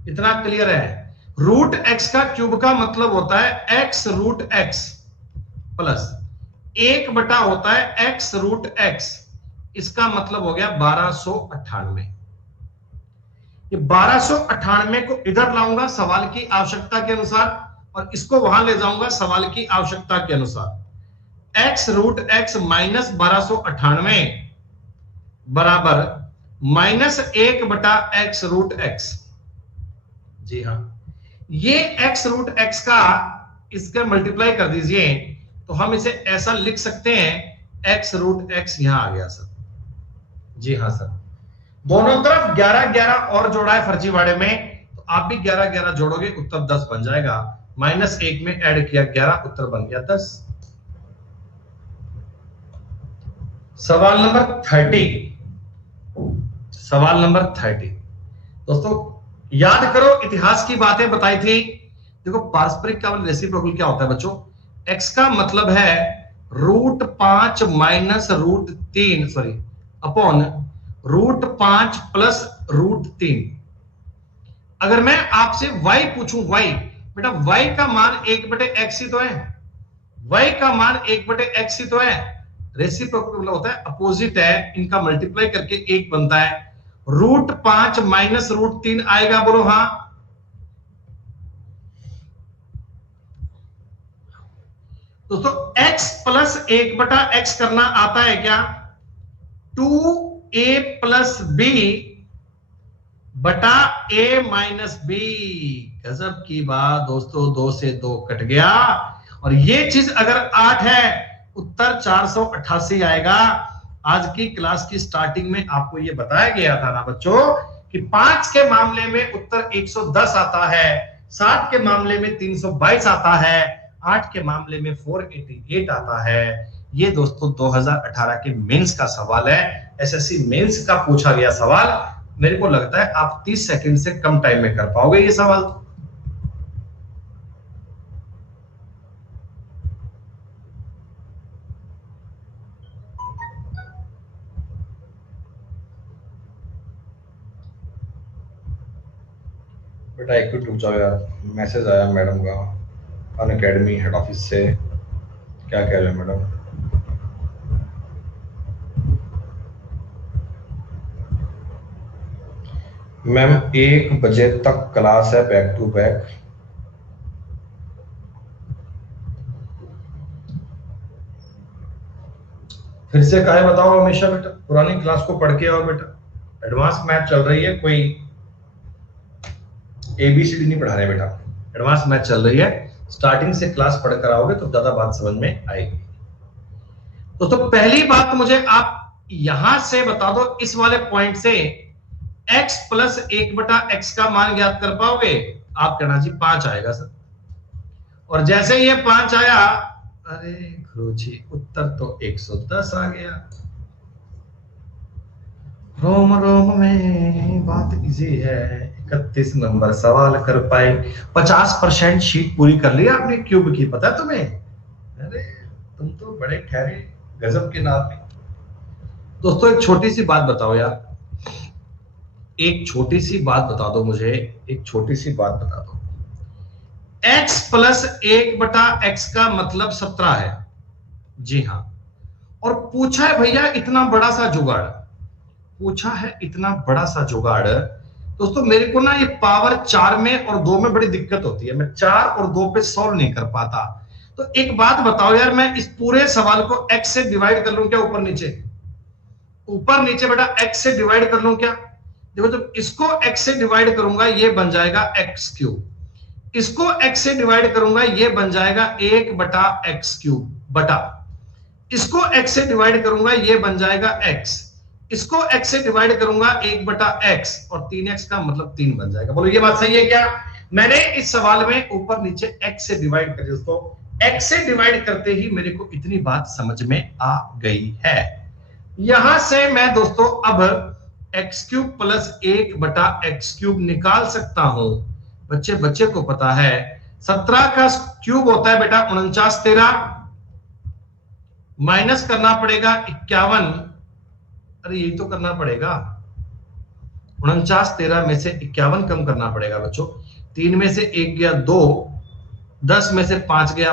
इतना क्लियर है। रूट एक्स का क्यूब का मतलब होता है x रूट एक्स प्लस 1 होता है x रूट एक्स, इसका मतलब हो गया 1298। ये 1298 को इधर लाऊंगा सवाल की आवश्यकता के अनुसार, और इसको वहां ले जाऊंगा सवाल की आवश्यकता के अनुसार। x रूट एक्स माइनस 1298 बराबर -1/x रूट एक्स। जी हाँ, ये x रूट x का इसका मल्टीप्लाई कर दीजिए तो हम इसे ऐसा लिख सकते हैं x रूट x यहां आ गया सर। जी हाँ सर, दोनों तरफ 11 11 और जोड़ा है फर्जीवाड़े में, तो आप भी 11 11 जोड़ोगे उत्तर 10 बन जाएगा। -1 में ऐड किया 11, उत्तर बन गया 10। सवाल नंबर 30, सवाल नंबर 30 दोस्तों याद करो, इतिहास की बातें बताई थी। देखो पारस्परिक का रेसिप्रोकल क्या होता है बच्चों, x का मतलब है √5 माइनस √3 सॉरी अपॉन √5 प्लस √3। अगर मैं आपसे y पूछूं, y बेटा y का मान 1/x ही तो है, y का मान 1/x ही तो है। रेसिप्रोकल मतलब होता है अपोजिट है, इनका मल्टीप्लाई करके 1 बनता है। √5 माइनस √3 आएगा, बोलो हाँ। दोस्तों x प्लस 1/x करना आता है क्या, 2a प्लस b बटा a माइनस b। गजब की बात दोस्तों, 2 से 2 कट गया और ये चीज अगर 8 है उत्तर 488 आएगा। आज की क्लास की स्टार्टिंग में आपको ये बताया गया था ना बच्चों कि 5 के मामले में उत्तर 110 आता है, 7 के मामले में 322 आता है, 8 के मामले में 488 आता है। ये दोस्तों 2018 के मेंस का सवाल है, एसएससी मेंस का पूछा गया सवाल। मेरे को लगता है आप 30 सेकंड से कम टाइम में कर पाओगे ये सवाल। बेटा एक मिनट रुक जाओ यार, मैसेज आया मैडम का अनअकैडमी हेड ऑफिस से। क्या कह रहे हैं मैडम? मैम 1 बजे तक क्लास है बैक टू बैक। फिर से कहे बताओ हमेशा बेटा, पुरानी क्लास को पढ़ के आओ बेटा। एडवांस मैथ चल रही है, कोई एबीसीडी नहीं पढ़ा रहे बेटा, एडवांस मैथ चल रही है। स्टार्टिंग से क्लास पढ़ कर आओगे तो ज्यादा बात समझ में आएगी। दोस्तों पहली बात मुझे आप यहां से बता दो, इस वाले पॉइंट से x प्लस 1/x का मान ज्ञात कर पाओगे? आप कहना जी 5 आएगा सर, और जैसे ये 5 आया, अरे गुरुजी उत्तर तो 110 आ गया। रोम रोम में बात इजी है, 31 नंबर सवाल कर पाए। 50% शीट पूरी कर लिया आपने क्यूब की, पता है तुम्हें? अरे तुम तो बड़े ठहरे गजब के नाम में। दोस्तों एक छोटी सी बात बताओ यार, एक छोटी सी बात बता दो मुझे, एक छोटी सी बात बता दो। x प्लस 1/x का मतलब 17 है। जी हाँ, और पूछा है भैया इतना बड़ा सा जुगाड़, पूछा है इतना बड़ा सा जुगाड़। दोस्तों मेरे को ना ये पावर 4 में और 2 में बड़ी दिक्कत होती है, मैं 4 और 2 पे सॉल्व नहीं कर पाता। तो एक बात बताओ यार, मैं इस पूरे सवाल को x से डिवाइड कर लूं क्या ऊपर नीचे? ऊपर नीचे बेटा x से डिवाइड कर लूं क्या? देखो जब इसको x से डिवाइड करूंगा ये बन जाएगा x³, इसको x से डिवाइड करूंगा ये बन जाएगा 1/x³ बटा, इसको x से डिवाइड करूंगा ये बन जाएगा x, इसको x से डिवाइड करूंगा 1/x, और 3x का मतलब 3 बन जाएगा। बोलो ये बात सही है क्या? मैंने इस सवाल में ऊपर नीचे x से डिवाइड कर, दोस्तों x से डिवाइड करते ही मेरे को इतनी बात समझ में आ गई है। यहां से मैं दोस्तों अब x³ प्लस 1/x³ निकाल सकता हूं। बच्चे बच्चे को पता है 17 का क्यूब होता है बेटा 49 13, माइनस करना पड़ेगा 51, अरे यही तो करना पड़ेगा, 49 13 में से 51 कम करना पड़ेगा बच्चों। 3 में से 1 गया 2, 10 में से 5 गया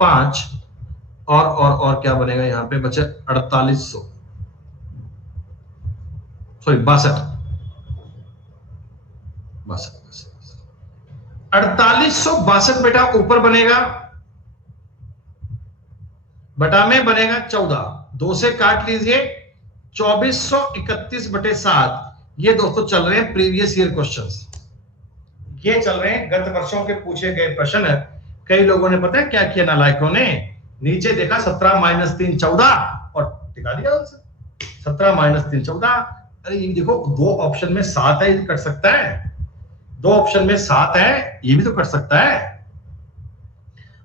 5, और क्या बनेगा यहाँ पे बचे 4800 सॉरी 62 4862 बेटा ऊपर बनेगा, बटा में बनेगा 14, 2 से काट लीजिए 2431/7। ये दोस्तों चल रहे हैं प्रीवियस ईयर क्वेश्चंस, ये चल रहे हैं गत वर्षों के पूछे गए प्रश्न। कई लोगों ने पता है क्या किया नालायकों ने, नीचे देखा 17 - 3 14 और टिका दिया आंसर 17 - 3 14। अरे ये देखो दो ऑप्शन में 7 है, ये कट सकता है। दो ऑप्शन में 7 है, ये भी तो कट सकता है।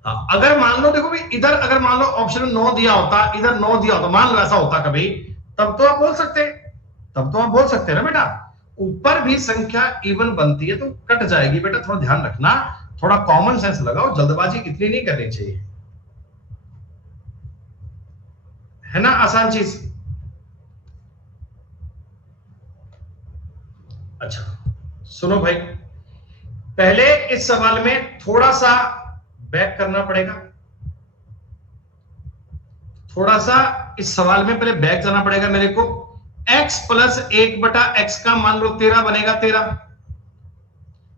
हाँ, अगर मान लो देखो भाई इधर अगर मान लो ऑप्शन में 9 दिया होता, इधर 9 दिया होता, मान लो ऐसा होता कभी, तब तो आप बोल सकते, तब तो आप बोल सकते हैं ना बेटा। ऊपर भी संख्या इवन बनती है तो कट जाएगी बेटा, थोड़ा ध्यान रखना, थोड़ा कॉमन सेंस लगाओ, जल्दबाजी इतनी नहीं करनी चाहिए, है ना आसान चीज। अच्छा सुनो भाई, पहले इस सवाल में थोड़ा सा बैक करना पड़ेगा, थोड़ा सा इस सवाल में पहले बैक जाना पड़ेगा मेरे को। x प्लस 1/x का मान लो 13 बनेगा, 13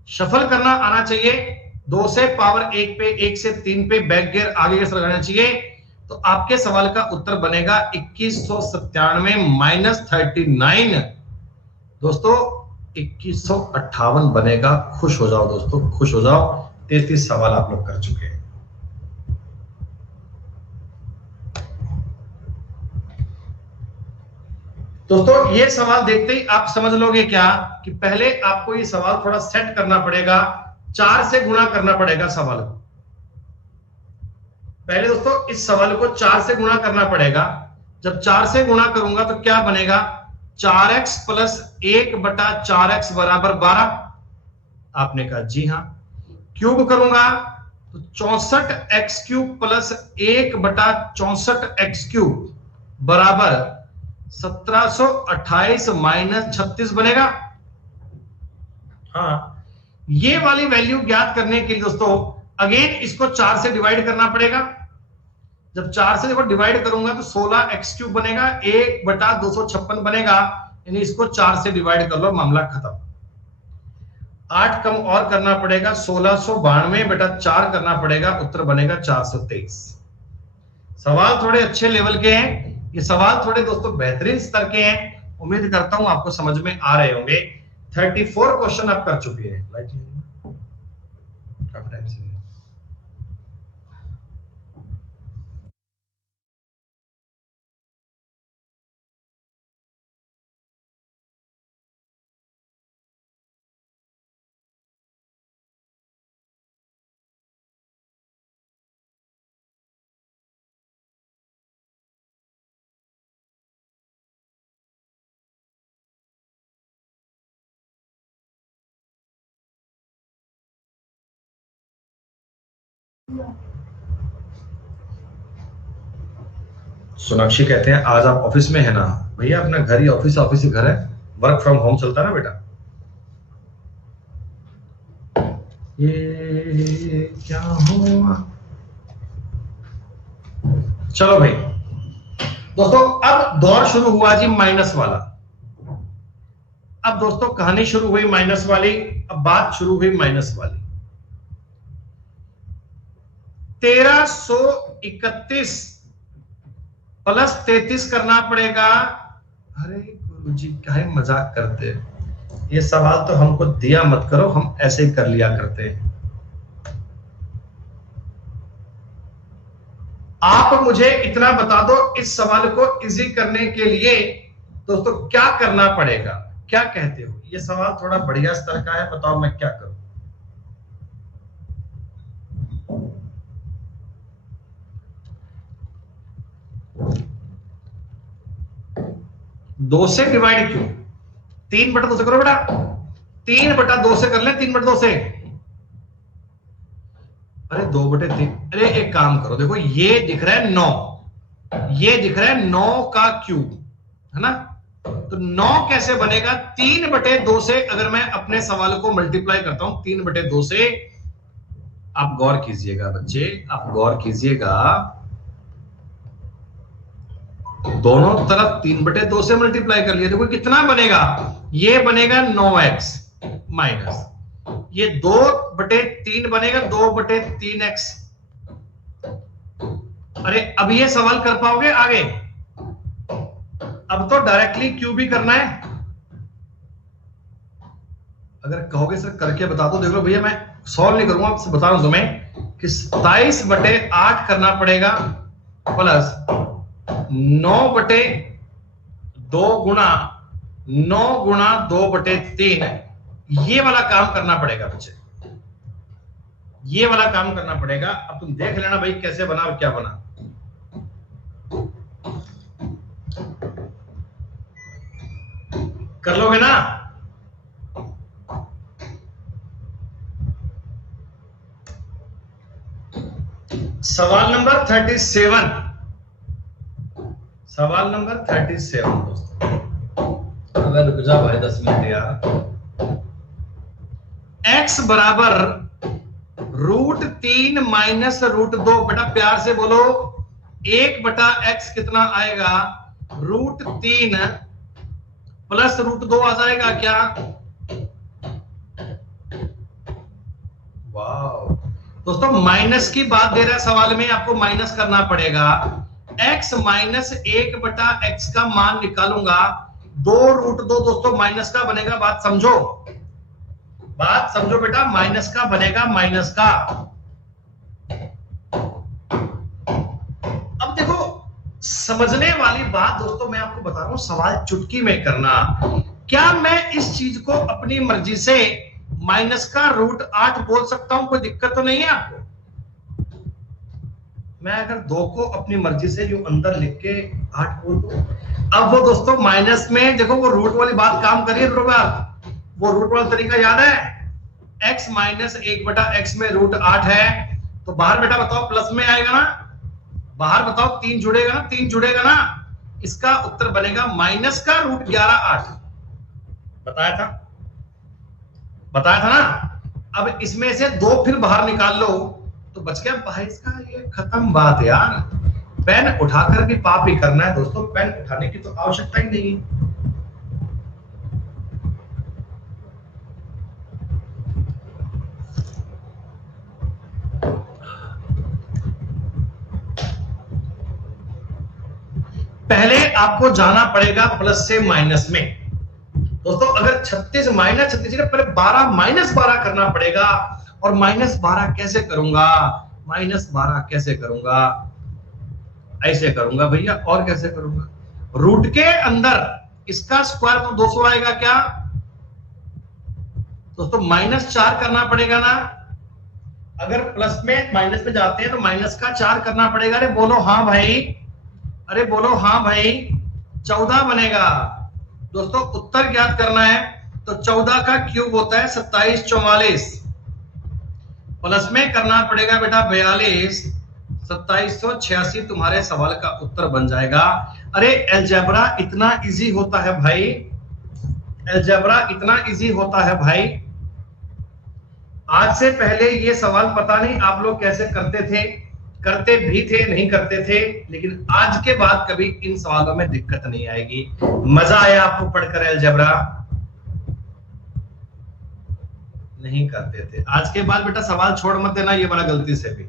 शफल करना आना चाहिए, 2 से पावर 1 पे, 1 से 3 पे बैक गियर आगे के लगाना चाहिए। तो आपके सवाल का उत्तर बनेगा 2197 - 39। दोस्तों 2158 बनेगा। खुश हो जाओ दोस्तों, खुश हो जाओ, 33 सवाल आप लोग कर चुके हैं। दोस्तों ये सवाल देखते ही आप समझ लोगे क्या कि पहले आपको ये सवाल थोड़ा सेट करना पड़ेगा, 4 से गुणा करना पड़ेगा सवाल को। पहले दोस्तों इस सवाल को 4 से गुणा करना पड़ेगा। जब 4 से गुणा करूंगा तो क्या बनेगा, 4x प्लस 1/4x बराबर 12। आपने कहा जी हां। क्यूब करूंगा तो 64x³ प्लस 1/64x³ बराबर 1728 - 36 बनेगा। हाँ, ये वाली वैल्यू ज्ञात करने के लिए दोस्तों अगेन इसको 4 से डिवाइड करना पड़ेगा। जब 4 से देखो डिवाइड करूंगा तो 16x³ बनेगा, 1/256 बनेगा, यानी इसको 4 से डिवाइड कर लो, मामला खत्म। 8 कम और करना पड़ेगा, 1692/4 करना पड़ेगा, उत्तर बनेगा 423। सवाल थोड़े अच्छे लेवल के हैं, ये सवाल थोड़े दोस्तों बेहतरीन स्तर के हैं। उम्मीद करता हूं आपको समझ में आ रहे होंगे। 34 क्वेश्चन आप कर चुके हैं। सोनाक्षी कहते हैं आज आप ऑफिस में है ना। भैया अपना घर ही ऑफिस, ऑफिस ही घर है, वर्क फ्रॉम होम चलता है ना बेटा। ये क्या हुआ, चलो भाई दोस्तों अब दौर शुरू हुआ जी माइनस वाला। अब दोस्तों कहानी शुरू हुई माइनस वाली, अब बात शुरू हुई माइनस वाली। 1331 प्लस 33 करना पड़ेगा। अरे गुरुजी क्या मजाक करते हैं, ये सवाल तो हमको दिया मत करो, हम ऐसे ही कर लिया करते हैं। आप मुझे इतना बता दो, इस सवाल को इजी करने के लिए दोस्तों क्या करना पड़ेगा, क्या कहते हो? ये सवाल थोड़ा बढ़िया स्तर का है, बताओ मैं क्या करूं। 2 से डिवाइड क्यों, 3/2 से करो बेटा, 3/2 से कर ले, 3/2 से। अरे 2/3, अरे एक काम करो, देखो ये दिख रहा है 9, ये दिख रहा है 9 का क्यूब, है ना। तो 9 कैसे बनेगा, 3/2 से अगर मैं अपने सवाल को मल्टीप्लाई करता हूं 3/2 से। आप गौर कीजिएगा बच्चे, आप गौर कीजिएगा, दोनों तरफ 3/2 से मल्टीप्लाई कर लिया, देखो कितना बनेगा, ये बनेगा 9x माइनस ये 2/3 बनेगा 2/3x। अरे अब ये सवाल कर पाओगे आगे, अब तो डायरेक्टली क्यूब भी करना है। अगर कहोगे सर करके बता दो, देख लो भैया मैं सॉल्व नहीं करूंगा, आपसे बता रहा हूं तुम्हें कि 27/8 करना पड़ेगा प्लस 9/2 गुणा 9 गुणा 2/3, ये वाला काम करना पड़ेगा बच्चे, ये वाला काम करना पड़ेगा। अब तुम देख लेना भाई कैसे बना और क्या बना। कर लोगे ना? सवाल नंबर 37, सवाल नंबर 37 दोस्तों, अगर रुक जा भाई 10 मिनट यार। x बराबर √3 माइनस √2, बेटा प्यार से बोलो 1/x कितना आएगा, √3 प्लस √2 आ जाएगा क्या? वाह दोस्तों, माइनस की बात दे रहा है सवाल में, आपको माइनस करना पड़ेगा। x माइनस 1/x का मान निकालूंगा, 2√2 दोस्तों माइनस का बनेगा, बात समझो, बात समझो बेटा, माइनस का बनेगा, माइनस का। अब देखो समझने वाली बात दोस्तों मैं आपको बता रहा हूं, सवाल चुटकी में करना। क्या मैं इस चीज को अपनी मर्जी से माइनस का √8 बोल सकता हूं? कोई दिक्कत तो नहीं है आपको? मैं अगर 2 को अपनी मर्जी से जो अंदर लिख के 8 बोल दूं, अब वो दोस्तों माइनस में देखो वो रूट वाली बात काम करिए, वो रूट वाला तरीका याद है? x माइनस 1/x में √8 है, तो बाहर बेटा बताओ प्लस में आएगा ना, बाहर बताओ 3 जुड़ेगा ना, 3 जुड़ेगा ना, इसका उत्तर बनेगा माइनस का √11/8। बताया था, बताया था ना। अब इसमें से 2 फिर बाहर निकाल लो तो बच गया भाई इसका, ये खत्म बात यार। पेन उठाकर भी पाप ही करना है दोस्तों, पेन उठाने की तो आवश्यकता ही नहीं है। पहले आपको जाना पड़ेगा प्लस से माइनस में दोस्तों। अगर 36 माइनस 36 पहले 12 माइनस 12 करना पड़ेगा, और माइनस 12 कैसे करूंगा, माइनस 12 कैसे करूंगा, ऐसे करूंगा भैया, और कैसे करूंगा, रूट के अंदर इसका स्क्वायर तो 200 आएगा क्या दोस्तों, -4 करना पड़ेगा ना। अगर प्लस में माइनस में जाते हैं तो माइनस का 4 करना पड़ेगा। अरे बोलो हाँ भाई, अरे बोलो हाँ भाई, 14 बनेगा दोस्तों। उत्तर ज्ञात करना है तो 14 का क्यूब होता है 27 44, प्लस में करना पड़ेगा बेटा 42, 2786 तुम्हारे सवाल का उत्तर बन जाएगा। अरे अलजेब्रा इतना इजी होता है भाई, अलजेब्रा इतना इजी होता है भाई। आज से पहले ये सवाल पता नहीं आप लोग कैसे करते थे, करते भी थे नहीं करते थे, लेकिन आज के बाद कभी इन सवालों में दिक्कत नहीं आएगी। मजा आया आपको पढ़कर अलजेब्रा? नहीं करते थे, आज के बाद बेटा सवाल छोड़ मत देना ये वाला गलती से भी।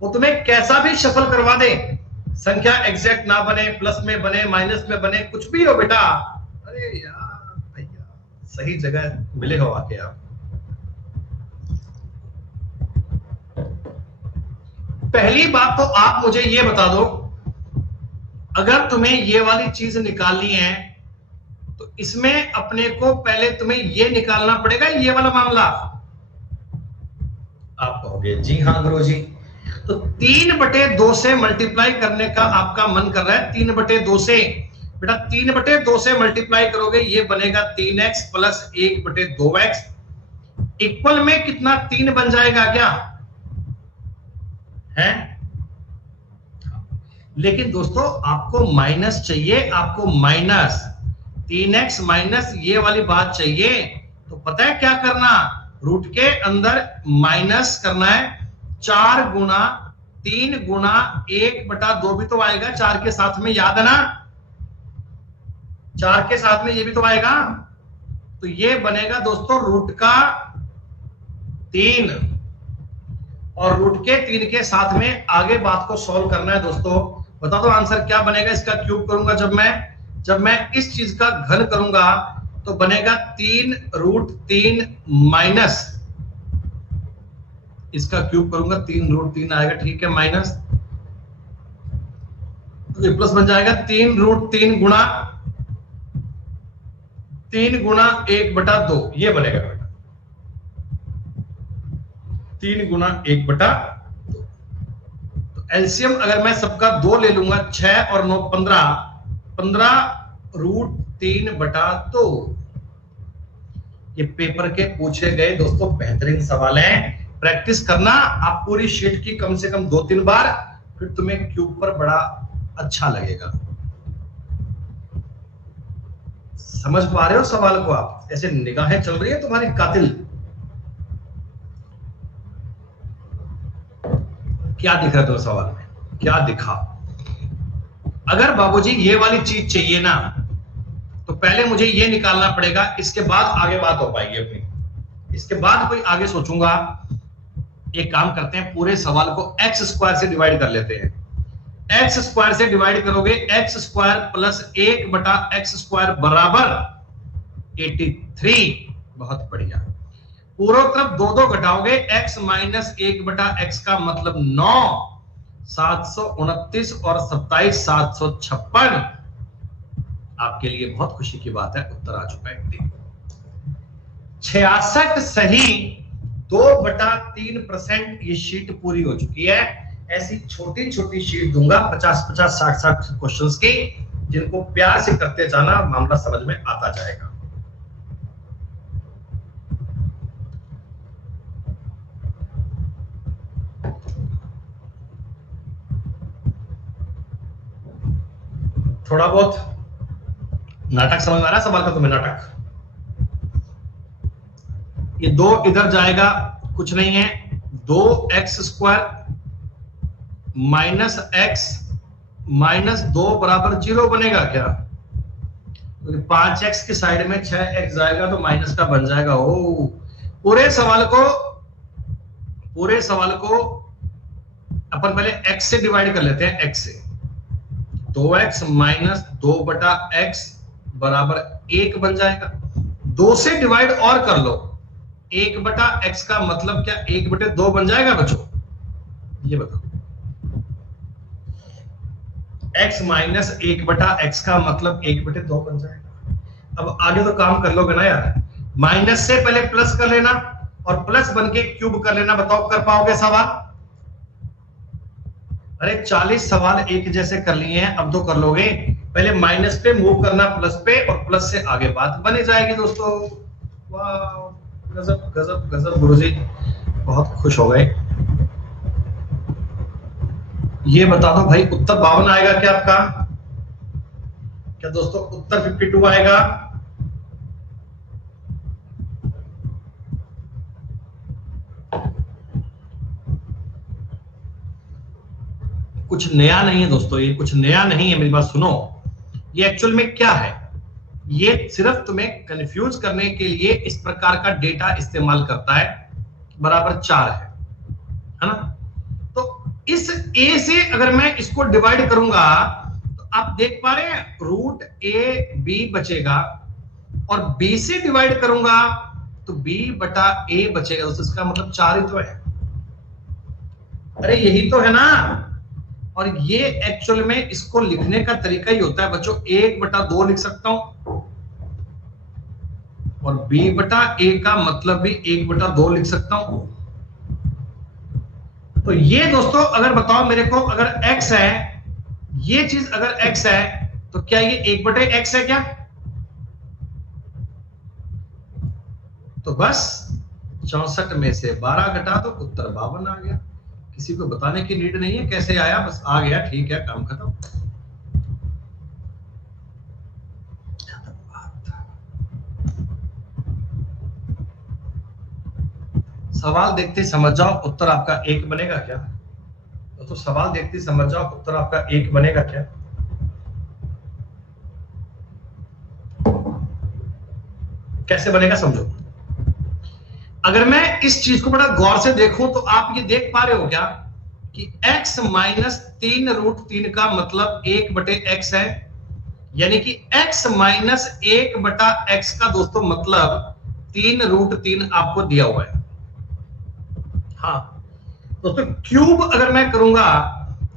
वो तुम्हें कैसा भी शफल करवा दे, संख्या एग्जैक्ट ना बने, प्लस में बने, माइनस में बने, कुछ भी हो बेटा, अरे यार भैया सही जगह मिले हो आके आप। पहली बात तो आप मुझे ये बता दो, अगर तुम्हें ये वाली चीज निकालनी है तो इसमें अपने को पहले तुम्हें ये निकालना पड़ेगा, ये वाला मामला। आप कहोगे जी हाँ गुरुजी, तो 3/2 से मल्टीप्लाई करने का आपका मन कर रहा है, 3/2 से बेटा 3/2 से मल्टीप्लाई करोगे, ये बनेगा 3x प्लस 1/2x, इक्वल में कितना 3 बन जाएगा क्या है? लेकिन दोस्तों आपको माइनस चाहिए, आपको माइनस 3x माइनस ये वाली बात चाहिए, तो पता है क्या करना, रूट के अंदर माइनस करना है, 4 गुना 3 गुना 1/2 भी तो आएगा 4 के साथ में, याद है ना, 4 के साथ में ये भी तो आएगा, तो ये बनेगा दोस्तों रूट का 3, और रूट के 3 के साथ में आगे बात को सॉल्व करना है दोस्तों। बता दो आंसर क्या बनेगा, इसका क्यूब करूंगा जब मैं इस चीज का घन करूंगा तो बनेगा 3√3 माइनस, इसका क्यूब करूंगा 3√3 आएगा, ठीक है, माइनस, तो ये प्लस बन जाएगा 3√3 गुणा 1/2, ये बनेगा बेटा 3 गुणा 1/2। तो एलसीएम अगर मैं सबका 2 ले लूंगा, 6 और 9 15, 15√3/2। ये पेपर के पूछे गए दोस्तों बेहतरीन सवाल हैं, प्रैक्टिस करना आप पूरी शीट की कम से कम 2-3 बार, फिर तुम्हें क्यूब पर बड़ा अच्छा लगेगा। समझ पा रहे हो सवाल को आप? ऐसे निगाहें चल रही है तुम्हारी कातिल। क्या दिख रहा है तुम्हें सवाल में? क्या दिखा? अगर बाबूजी ये वाली चीज चाहिए ना, तो पहले मुझे ये निकालना पड़ेगा, इसके बाद आगे बात हो पाएगी अपनी। इसके बाद कोई आगे सोचूंगा। एक काम करते हैं, पूरे सवाल को x स्क्वायर से डिवाइड कर लेते हैं। x स्क्वायर से डिवाइड करोगे, x स्क्वायर प्लस 1/x² बराबर 83। बहुत बढ़िया। पूर्व तरफ 2 घटाओगे, x माइनस 1/x का मतलब 9, 729 और 27 756। आपके लिए बहुत खुशी की बात है, उत्तर आ चुका है 66 सही, 2/3%। ये शीट पूरी हो चुकी है। ऐसी छोटी छोटी शीट दूंगा 50-50, 60-60 क्वेश्चंस की, जिनको प्यार से करते जाना, मामला समझ में आता जाएगा। थोड़ा बहुत नाटक समझ में आ रहा है सवाल का तुम्हें? नाटक, ये 2 इधर जाएगा, कुछ नहीं है, 2x² माइनस x माइनस 2 बराबर 0 बनेगा क्या? तो 5x की साइड में 6x जाएगा तो माइनस का बन जाएगा। ओ, पूरे सवाल को अपन पहले x से डिवाइड कर लेते हैं, x से। 2x माइनस 2/x बराबर 1 बन जाएगा। 2 से डिवाइड और कर लो, 1/x का मतलब क्या 1/2 बन जाएगा बच्चों? ये बताओ। x माइनस 1/x का मतलब 1/2 बन जाएगा। अब आगे तो काम कर लोगे ना यार। माइनस से पहले प्लस कर लेना और प्लस बन के क्यूब कर लेना। बताओ कर पाओगे सवाल? अरे 40 सवाल एक जैसे कर लिए हैं, अब तो कर लोगे। पहले माइनस पे मूव करना प्लस पे, और प्लस से आगे बात बनी जाएगी दोस्तों। वाह, गजब गजब गजब गुरुजी, बहुत खुश हो गए। ये बता दो भाई, उत्तर 52 आएगा क्या आपका? क्या दोस्तों उत्तर 52 आएगा? कुछ नया नहीं है दोस्तों, ये कुछ नया नहीं है, मेरी बात सुनो। ये एक्चुअल में क्या है, ये सिर्फ तुम्हें कंफ्यूज करने के लिए इस प्रकार का डेटा इस्तेमाल करता है। बराबर 4 है ना? तो इस a से अगर मैं इसको डिवाइड करूंगा, तो आप देख पा रहे हैं √a(b) बचेगा, और b से डिवाइड करूंगा तो b/a बचेगा। दोस्तों इसका मतलब 4 ही तो है। अरे यही तो है ना। और ये एक्चुअल में इसको लिखने का तरीका ही होता है बच्चों, 1/2 लिख सकता हूं, और b/a का मतलब भी 1/2 लिख सकता हूं। तो ये दोस्तों अगर बताओ मेरे को, अगर x है, ये चीज अगर x है, तो क्या ये 1/x है क्या? तो बस 64 में से 12 घटा तो उत्तर 52 आ गया। किसी को बताने की नीड नहीं है कैसे आया, बस आ गया, ठीक है, काम खत्म। सवाल देखते समझ जाओ, उत्तर आपका 1 बनेगा क्या? तो सवाल देखते समझ जाओ, उत्तर आपका 1 बनेगा क्या? कैसे बनेगा समझो। अगर मैं इस चीज को बड़ा गौर से देखूं, तो आप ये देख पा रहे हो क्या कि x माइनस 3√3 का मतलब 1/x है। यानी कि x माइनस 1/x का दोस्तों मतलब 3√3 आपको दिया हुआ है। हाँ दोस्तों, क्यूब अगर मैं करूंगा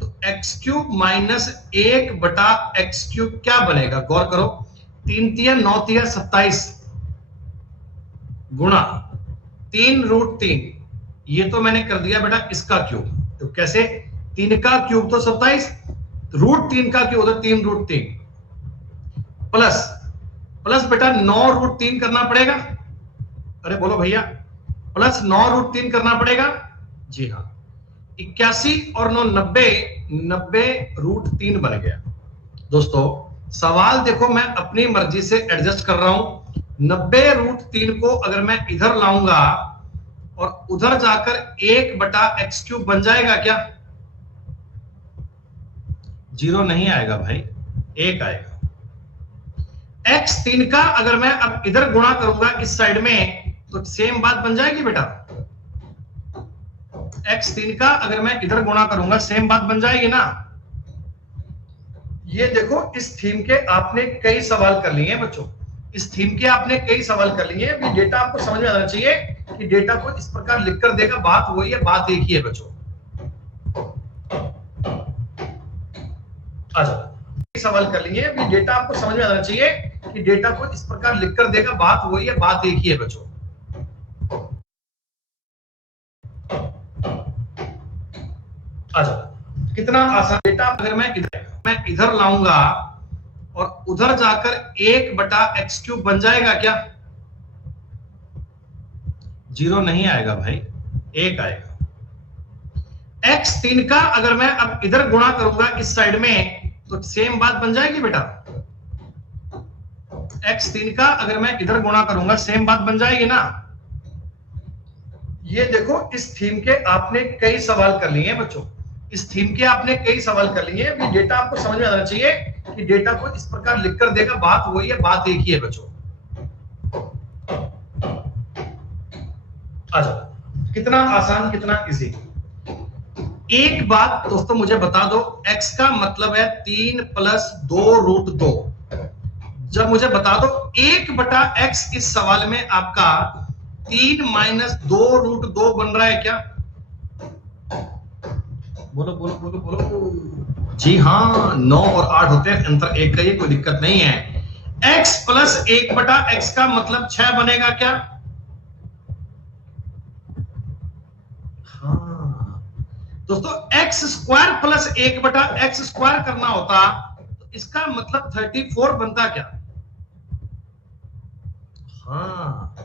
तो x³ माइनस 1/x³ क्या बनेगा, गौर करो, 3×3 = 9×3 = 27 गुणा 3√3, ये तो मैंने कर दिया बेटा इसका क्यूब। तो कैसे, 3 का क्यूब तो 27, √3 का क्यूब तो 3√3 प्लस प्लस बेटा 9√3 करना पड़ेगा। अरे बोलो भैया, प्लस 9√3 करना पड़ेगा। जी हाँ, 81 और 9 90, 90√3 बन गया। दोस्तों सवाल देखो, मैं अपनी मर्जी से एडजस्ट कर रहा हूं। 90√3 को अगर मैं इधर लाऊंगा और उधर जाकर 1/x³ बन जाएगा क्या? 0 नहीं आएगा भाई, 1 आएगा। x3 का अगर मैं अब इधर गुणा करूंगा इस साइड में तो सेम बात बन जाएगी बेटा। x3 का अगर मैं इधर गुणा करूंगा सेम बात बन जाएगी ना। ये देखो, इस थीम के आपने कई सवाल कर लिए हैं बच्चों, इस थीम के आपने कई सवाल कर लिए हैं। डेटा आपको समझ में आना चाहिए कि डेटा को इस प्रकार लिखकर देगा, बात वही है, बात एक ही है बच्चों। आ जाओ, सवाल कर लिए हैं, डेटा आपको समझ में आना चाहिए कि डेटा को इस प्रकार लिखकर देगा, बात वही है, बात एक ही है बच्चों। आ जाओ, कितना आसान डेटा। अगर मैं इधर लाऊंगा और उधर जाकर 1/x³ बन जाएगा क्या? 0 नहीं आएगा भाई, 1 आएगा। x3 का अगर मैं अब इधर गुणा करूंगा इस साइड में तो सेम बात बन जाएगी बेटा। x3 का अगर मैं इधर गुणा करूंगा सेम बात बन जाएगी ना। ये देखो, इस थीम के आपने कई सवाल कर लिए हैं बच्चों, इस थीम के आपने कई सवाल कर लिए हैं। डेटा आपको समझ में आना चाहिए कि डेटा को इस प्रकार लिखकर देगा, बात वही है, बात एक ही है बच्चों। आ जाओ, कितना आसान, कितना इजी। एक बात दोस्तों मुझे बता दो, x का मतलब है 3 + 2√2। जब मुझे बता दो 1/x इस सवाल में आपका 3 - 2√2 बन रहा है क्या? बोलो बोलो बोलो बोलो। जी हाँ, 9 और 8 होते हैं, अंतर 1 का, ये कोई दिक्कत नहीं है। x + 1/x का मतलब 6 बनेगा क्या? हाँ दोस्तों, x² + 1/x² करना होता तो इसका मतलब 34 बनता क्या? हाँ,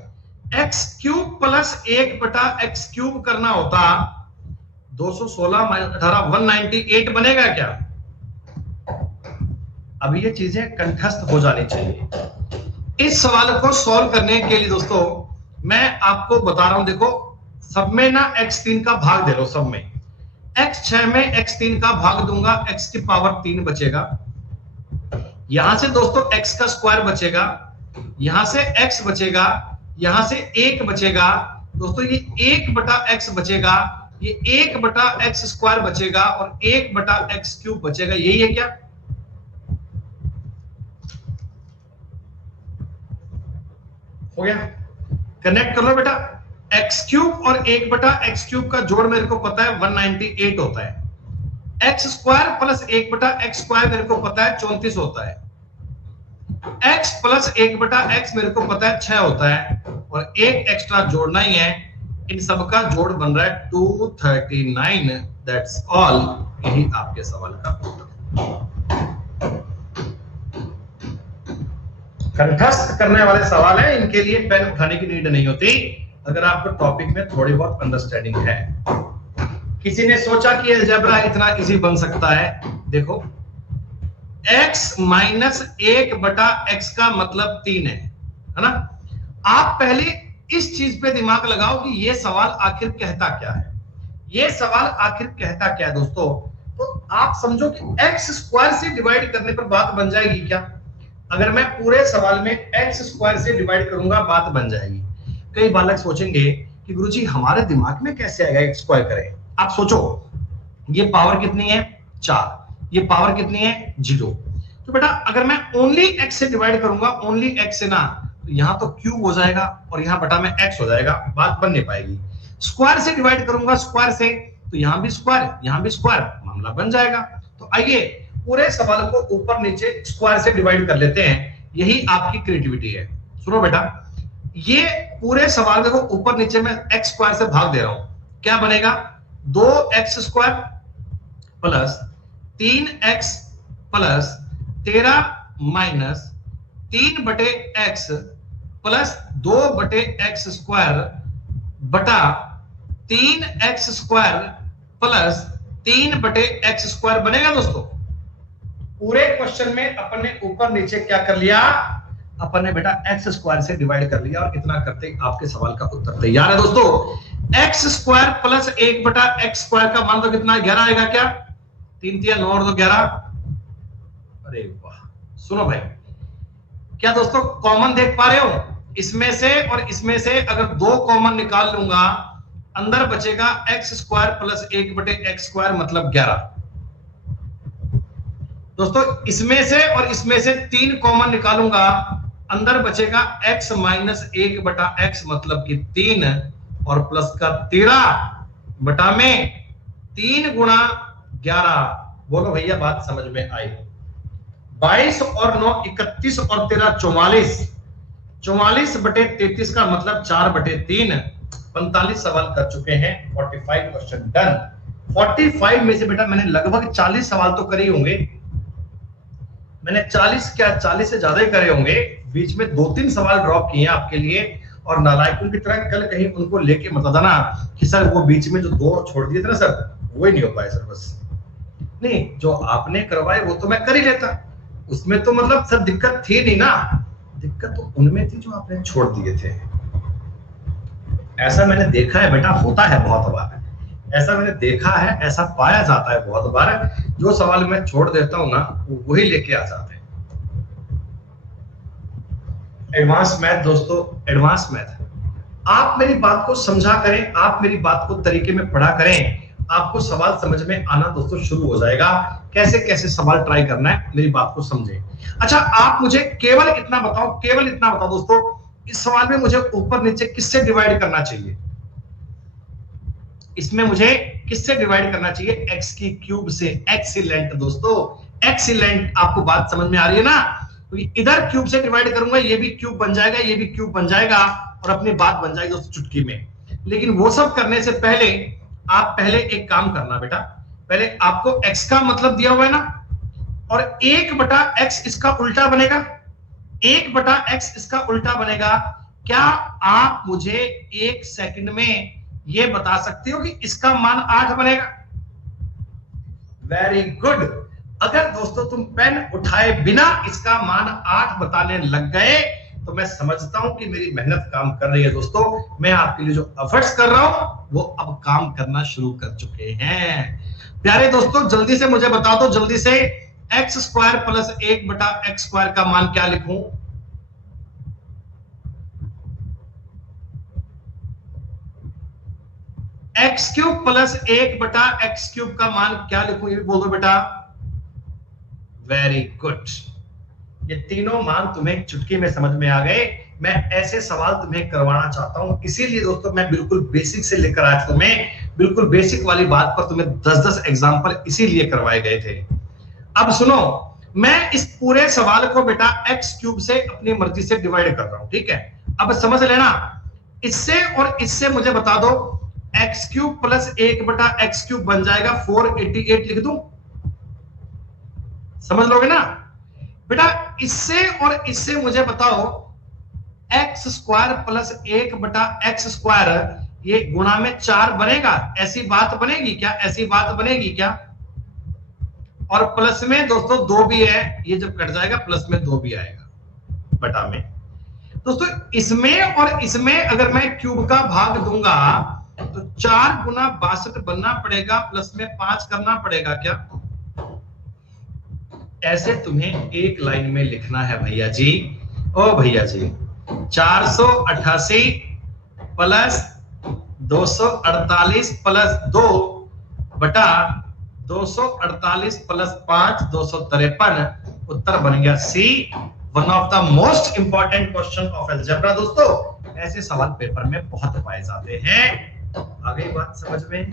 x³ + 1/x³ करना होता 216 - 18 198 बनेगा क्या? अब ये चीजें कंठस्थ हो जानी चाहिए। इस सवाल को सॉल्व करने के लिए दोस्तों मैं आपको बता रहा हूं, देखो सब में ना x3 का भाग दे लो, सब में x6 में x3 का भाग दूंगा, x³ 3 बचेगा। यहां से दोस्तों x का स्क्वायर बचेगा, यहां से x बचेगा, यहां से 1 बचेगा। दोस्तों ये 1/x बचेगा, ये 1/x² बचेगा और 1/x³ बचेगा। यही है क्या? हो गया? कनेक्ट कर लो बेटा। x³ और 1/x³ का जोड़ मेरे को पता है 198 होता है। x² + 1/x² मेरे को पता है 34 होता है। x + 1/x मेरे को पता है 6 होता है, और एक एक्स्ट्रा जोड़ना ही है। इन सब का जोड़ बन रहा है 239। That's all. यही आपके सवाल का कंठस्थ करने वाले सवाल है, इनके लिए पेन उठाने की नीड नहीं होती अगर आपको टॉपिक में थोड़ी बहुत अंडरस्टैंडिंग है। किसी ने सोचा कि अलजेब्रा इतना इजी बन सकता है? देखो, x - 1/x का मतलब 3 है ना। आप पहले इस चीज पे दिमाग लगाओ कि ये सवाल आखिर कहता क्या है। ये सवाल आखिर कहता क्या है दोस्तों? तो आप समझो कि x² से डिवाइड करने पर बात बन जाएगी क्या? अगर मैं पूरे सवाल में x² से डिवाइड करूंगा बात बन जाएगी। कई बालक सोचेंगे कि गुरुजी हमारे दिमाग में कैसे आएगा x² करें। आप सोचो, ये पावर कितनी है? 4, ये पावर कितनी है? 0। तो बेटा अगर मैं ओनली एक्स से डिवाइड करूंगा, ओनली एक्स से ना, तो यहां तो क्यूब हो जाएगा और यहां बटा में एक्स हो जाएगा, बात बन नहीं पाएगी। स्क्वायर से डिवाइड करूंगा, स्क्वायर से, तो यहां भी स्क्वायर, यहां भी स्क्वायर, मामला बन जाएगा। तो आइए पूरे सवाल को ऊपर नीचे स्क्वायर से डिवाइड कर लेते हैं, यही आपकी क्रिएटिविटी है। सुनो बेटा, ये पूरे सवाल देखो ऊपर नीचे में एक्स स्क्वायर से भाग दे रहा हूं, क्या बनेगा, 2x square plus 3x plus 13 minus 3/x plus 2/x square बटा 3x square plus 3/x square बनेगा। दोस्तों पूरे क्वेश्चन में अपन ने ऊपर नीचे क्या कर लिया, अपन ने बेटा एक्स स्क्वायर से डिवाइड कर लिया और इतना करते आपके सवाल का उत्तर तैयार है। दोस्तों x square plus 1/x square का मान तो कितना 11 आएगा क्या, 3 3 9 और 2 11। अरे वाह, सुनो भाई, क्या दोस्तों कॉमन देख पा रहे हो, इसमें से और इसमें से अगर 2 कॉमन निकाल लूंगा, अंदर बचेगा x square plus 1/x square मतलब 11। दोस्तों इसमें से और इसमें से 3 कॉमन निकालूंगा, अंदर बचेगा x माइनस 1/x मतलब कि 3 और प्लस का 13 बटा में 3 गुणा 11। बोलो भैया बात समझ में आई। 22 और 9 31 और 13 44, 44/33 का मतलब 4/3, 45 सवाल कर चुके हैं, 45 क्वेश्चन डन। 45 में से बेटा मैंने लगभग 40 सवाल तो करे होंगे, मैंने 40 क्या 40 से ज्यादा ही करे होंगे, बीच में 2-3 सवाल ड्रॉप किए आपके लिए, और नालायकों की तरह कल कहीं उनको लेके मत आना कि सर वो बीच में जो 2 छोड़ दिए थे ना सर, वो ही नहीं हो पाए सर। बस नहीं, जो आपने करवाए वो तो मैं कर ही लेता, उसमें तो मतलब सर दिक्कत थी नहीं ना, दिक्कत तो उनमें थी जो आपने छोड़ दिए थे। ऐसा मैंने देखा है बेटा, होता है बहुत बार, ऐसा मैंने देखा है, ऐसा पाया जाता है बहुत बार, जो सवाल मैं छोड़ देता हूं ना वही लेके आ जाते हैं। एडवांस मैथ दोस्तों, एडवांस मैथ, आप मेरी बात को समझा करें, आप मेरी बात को तरीके में पढ़ा करें, आपको सवाल समझ में आना दोस्तों शुरू हो जाएगा। कैसे कैसे सवाल ट्राई करना है, मेरी बात को समझें। अच्छा आप मुझे केवल इतना बताओ, केवल इतना बताओ दोस्तों, इस सवाल में मुझे ऊपर नीचे किससे डिवाइड करना चाहिए, इसमें मुझे किससे डिवाइड करना चाहिए, x की क्यूब से। एक्सीलेंट दोस्तों, एक्सीलेंट, आपको बात समझ में आ रही है ना, तो इधर क्यूब से डिवाइड करूंगा, ये भी क्यूब बन जाएगा, ये भी क्यूब बन जाएगा, और अपनी बात बन जाएगी दोस्तों चुटकी में। लेकिन वो सब करने से पहले आप पहले एक काम करना बेटा, पहले आपको x का मतलब दिया हुआ है ना, और 1/x इसका उल्टा बनेगा, 1/x इसका उल्टा बनेगा। क्या आप मुझे 1 सेकंड में ये बता सकते हो कि इसका मान 8 बनेगा? Very good. अगर दोस्तों तुम पेन उठाए बिना इसका मान 8 बताने लग गए तो मैं समझता हूं कि मेरी मेहनत काम कर रही है। दोस्तों मैं आपके लिए जो एफर्ट्स कर रहा हूं वो अब काम करना शुरू कर चुके हैं। प्यारे दोस्तों जल्दी से मुझे बता दो, जल्दी से, x square plus 1/x square का मान क्या लिखूं? X cube plus 1/x cube का मान क्या लिखूं, ये भी बोल दो बेटा। वेरी गुड, ये तीनों मान तुम्हें चुटकी में समझ में आ गए। मैं ऐसे सवाल तुम्हें करवाना चाहता हूं, इसीलिए दोस्तों मैं बिल्कुल बेसिक से लेकर आया, तुम्हें बिल्कुल बेसिक वाली बात पर तुम्हें 10-10 एग्जांपल इसीलिए करवाए गए थे। अब सुनो, मैं इस पूरे सवाल को बेटा एक्स क्यूब से अपनी मर्जी से डिवाइड कर रहा हूं, ठीक है? अब समझ लेना, इससे और इससे मुझे बता दो, x cube plus 1/x cube बन जाएगा 488, लिख दूं? समझ लोगे ना बेटा? इससे और इससे मुझे बताओ, x square plus 1/x square, ये गुणा में 4 बनेगा, ऐसी बात बनेगी क्या? ऐसी बात बनेगी क्या? और प्लस में दोस्तों 2 भी है, ये जब कट जाएगा प्लस में 2 भी आएगा बटा में। दोस्तों इसमें और इसमें अगर मैं क्यूब का भाग दूंगा तो 4 गुना 62 बनना पड़ेगा, प्लस में 5 करना पड़ेगा क्या? ऐसे तुम्हें एक लाइन में लिखना है भैया जी, ओ भैया जी। 488 प्लस 248 प्लस 2 बटा 248 प्लस 5 253 उत्तर बन गया C, one of the most important question of algebra. दोस्तों ऐसे सवाल पेपर में बहुत पाए जाते हैं। आ गई बात समझ में?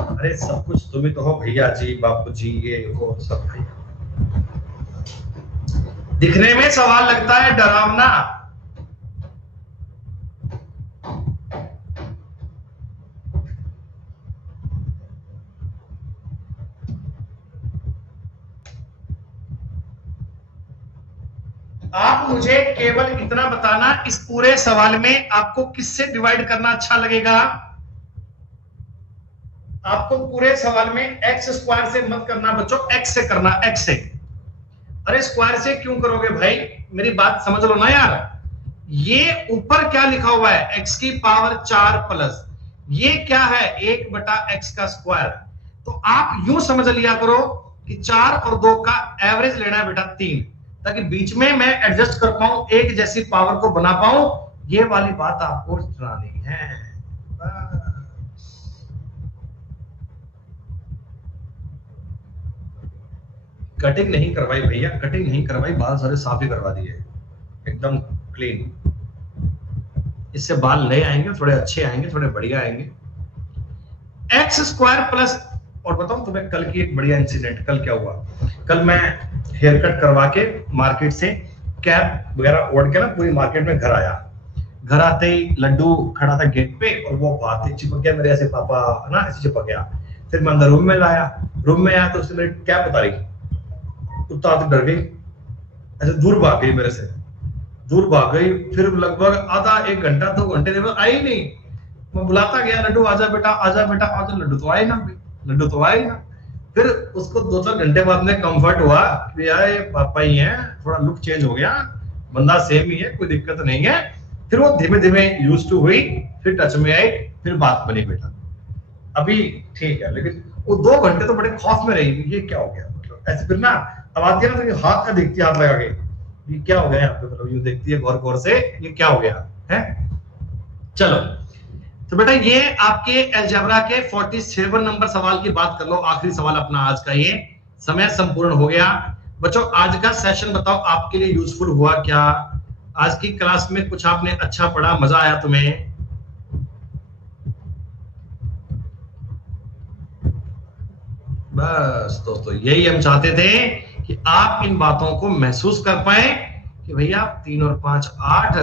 अरे सब कुछ तुम ही तो हो भैया जी, बापू जी, ये वो सब भैया। दिखने में सवाल लगता है डरावना, आप मुझे केवल इतना बताना, इस पूरे सवाल में आपको किससे डिवाइड करना अच्छा लगेगा? आपको पूरे सवाल में एक्स स्क्वायर से मत करना बच्चों, एक्स से करना, एक्स से। अरे स्क्वायर से क्यों करोगे भाई, मेरी बात समझ लो ना यार। ये ऊपर क्या लिखा हुआ है, एक्स की पावर 4 प्लस ये क्या है, 1/x का स्क्वायर। तो आप यूं समझ लिया करो कि 4 और 2 का एवरेज लेना है बेटा 3, ताकि बीच में मैं एडजस्ट कर पाऊं, एक जैसी पावर को बना पाऊं। ये वाली बात आपको सुनानी है। कटिंग नहीं करवाई भैया, कटिंग नहीं करवाई, बाल सारे साफ ही करवा दिए एकदम क्लीन। इससे बाल नए आएंगे, थोड़े अच्छे आएंगे, थोड़े बढ़िया आएंगे। एक्स स्क्वायर प्लस, और बताऊं तुम्हें कल की एक बढ़िया इंसिडेंट। कल क्या हुआ, कल मैं हेयर कट करवा के मार्केट से कैप वगैरह ओढ़ के ना पूरी मार्केट में घर आया। घर आते ही लड्डू खड़ा था गेट पे और वो बात ही चिपक गया मेरे, ऐसे पापा है ना, ऐसे चिपक गया। फिर मैं अंदर रूम में लाया, रूम में आया तो उसने मेरी कैप उतारी, उतार तो डर गई, ऐसे दूर भाग गई मेरे से, दूर भाग गई। फिर लगभग आधा 1 घंटा 2 घंटे में आई नहीं। मैं बुलाता गया, लड्डू आजा बेटा, आजा बेटा, आजा। लड्डू तो आए ना, लड्डू तो आए ना। फिर उसको 2-4 घंटे बाद में कंफर्ट हुआ कि यार ये पापा ही हैं, थोड़ा लुक चेंज हो गया, बंदा सेम ही है, कोई दिक्कत नहीं है। फिर वो धीमे धीमे यूज्ड टू हुई, फिर टच में आई, फिर बात बनी बेटा, अभी ठीक है। लेकिन वो 2 घंटे तो बड़े खौफ में रही, ये क्या हो गया, मतलब ऐसे। फिर ना अब आती है ना तो हाथ का देखती है, हाथ लगा के, ये क्या हो गया यहाँ पे, मतलब यूं देखती है गौर गौर से, ये क्या हो गया है। चलो तो बेटा ये आपके अलजेब्रा के 47 नंबर सवाल की बात कर लो, आखिरी सवाल अपना आज का। ये समय संपूर्ण हो गया बच्चों। आज का सेशन बताओ आपके लिए यूजफुल हुआ क्या? आज की क्लास में कुछ आपने अच्छा पढ़ा, मजा आया तुम्हें? बस दोस्तों यही हम चाहते थे कि आप इन बातों को महसूस कर पाए कि भैया 3 और 5 8,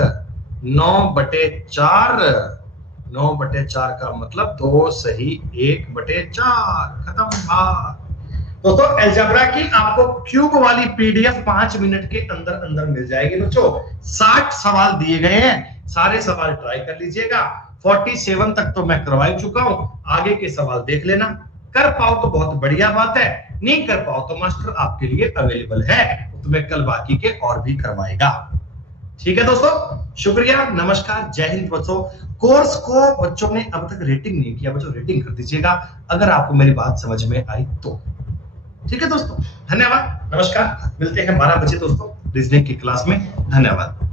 9/4, 9/4 का मतलब 2 सही 1/4, खत्म बात। दोस्तों अलजेब्रा की आपको क्यूब वाली पीडीएफ 5 मिनट के अंदर अंदर मिल जाएगी बच्चों। 60 सवाल दिए गए हैं, सारे सवाल ट्राई कर लीजिएगा। 47 तक तो मैं करवा चुका हूं, आगे के सवाल देख लेना। कर पाओ तो बहुत बढ़िया बात है, नहीं कर पाओ तो मास्टर आपके लिए अवेलेबल है, तुम्हें कल बाकी के और भी करवाएगा। ठीक है दोस्तों, शुक्रिया, नमस्कार, जय हिंद बच्चों। कोर्स को बच्चों ने अब तक रेटिंग नहीं किया, बच्चों रेटिंग कर दीजिएगा अगर आपको मेरी बात समझ में आई तो। ठीक है दोस्तों, धन्यवाद, नमस्कार, मिलते हैं 12 बजे दोस्तों रीजनिंग की क्लास में। धन्यवाद।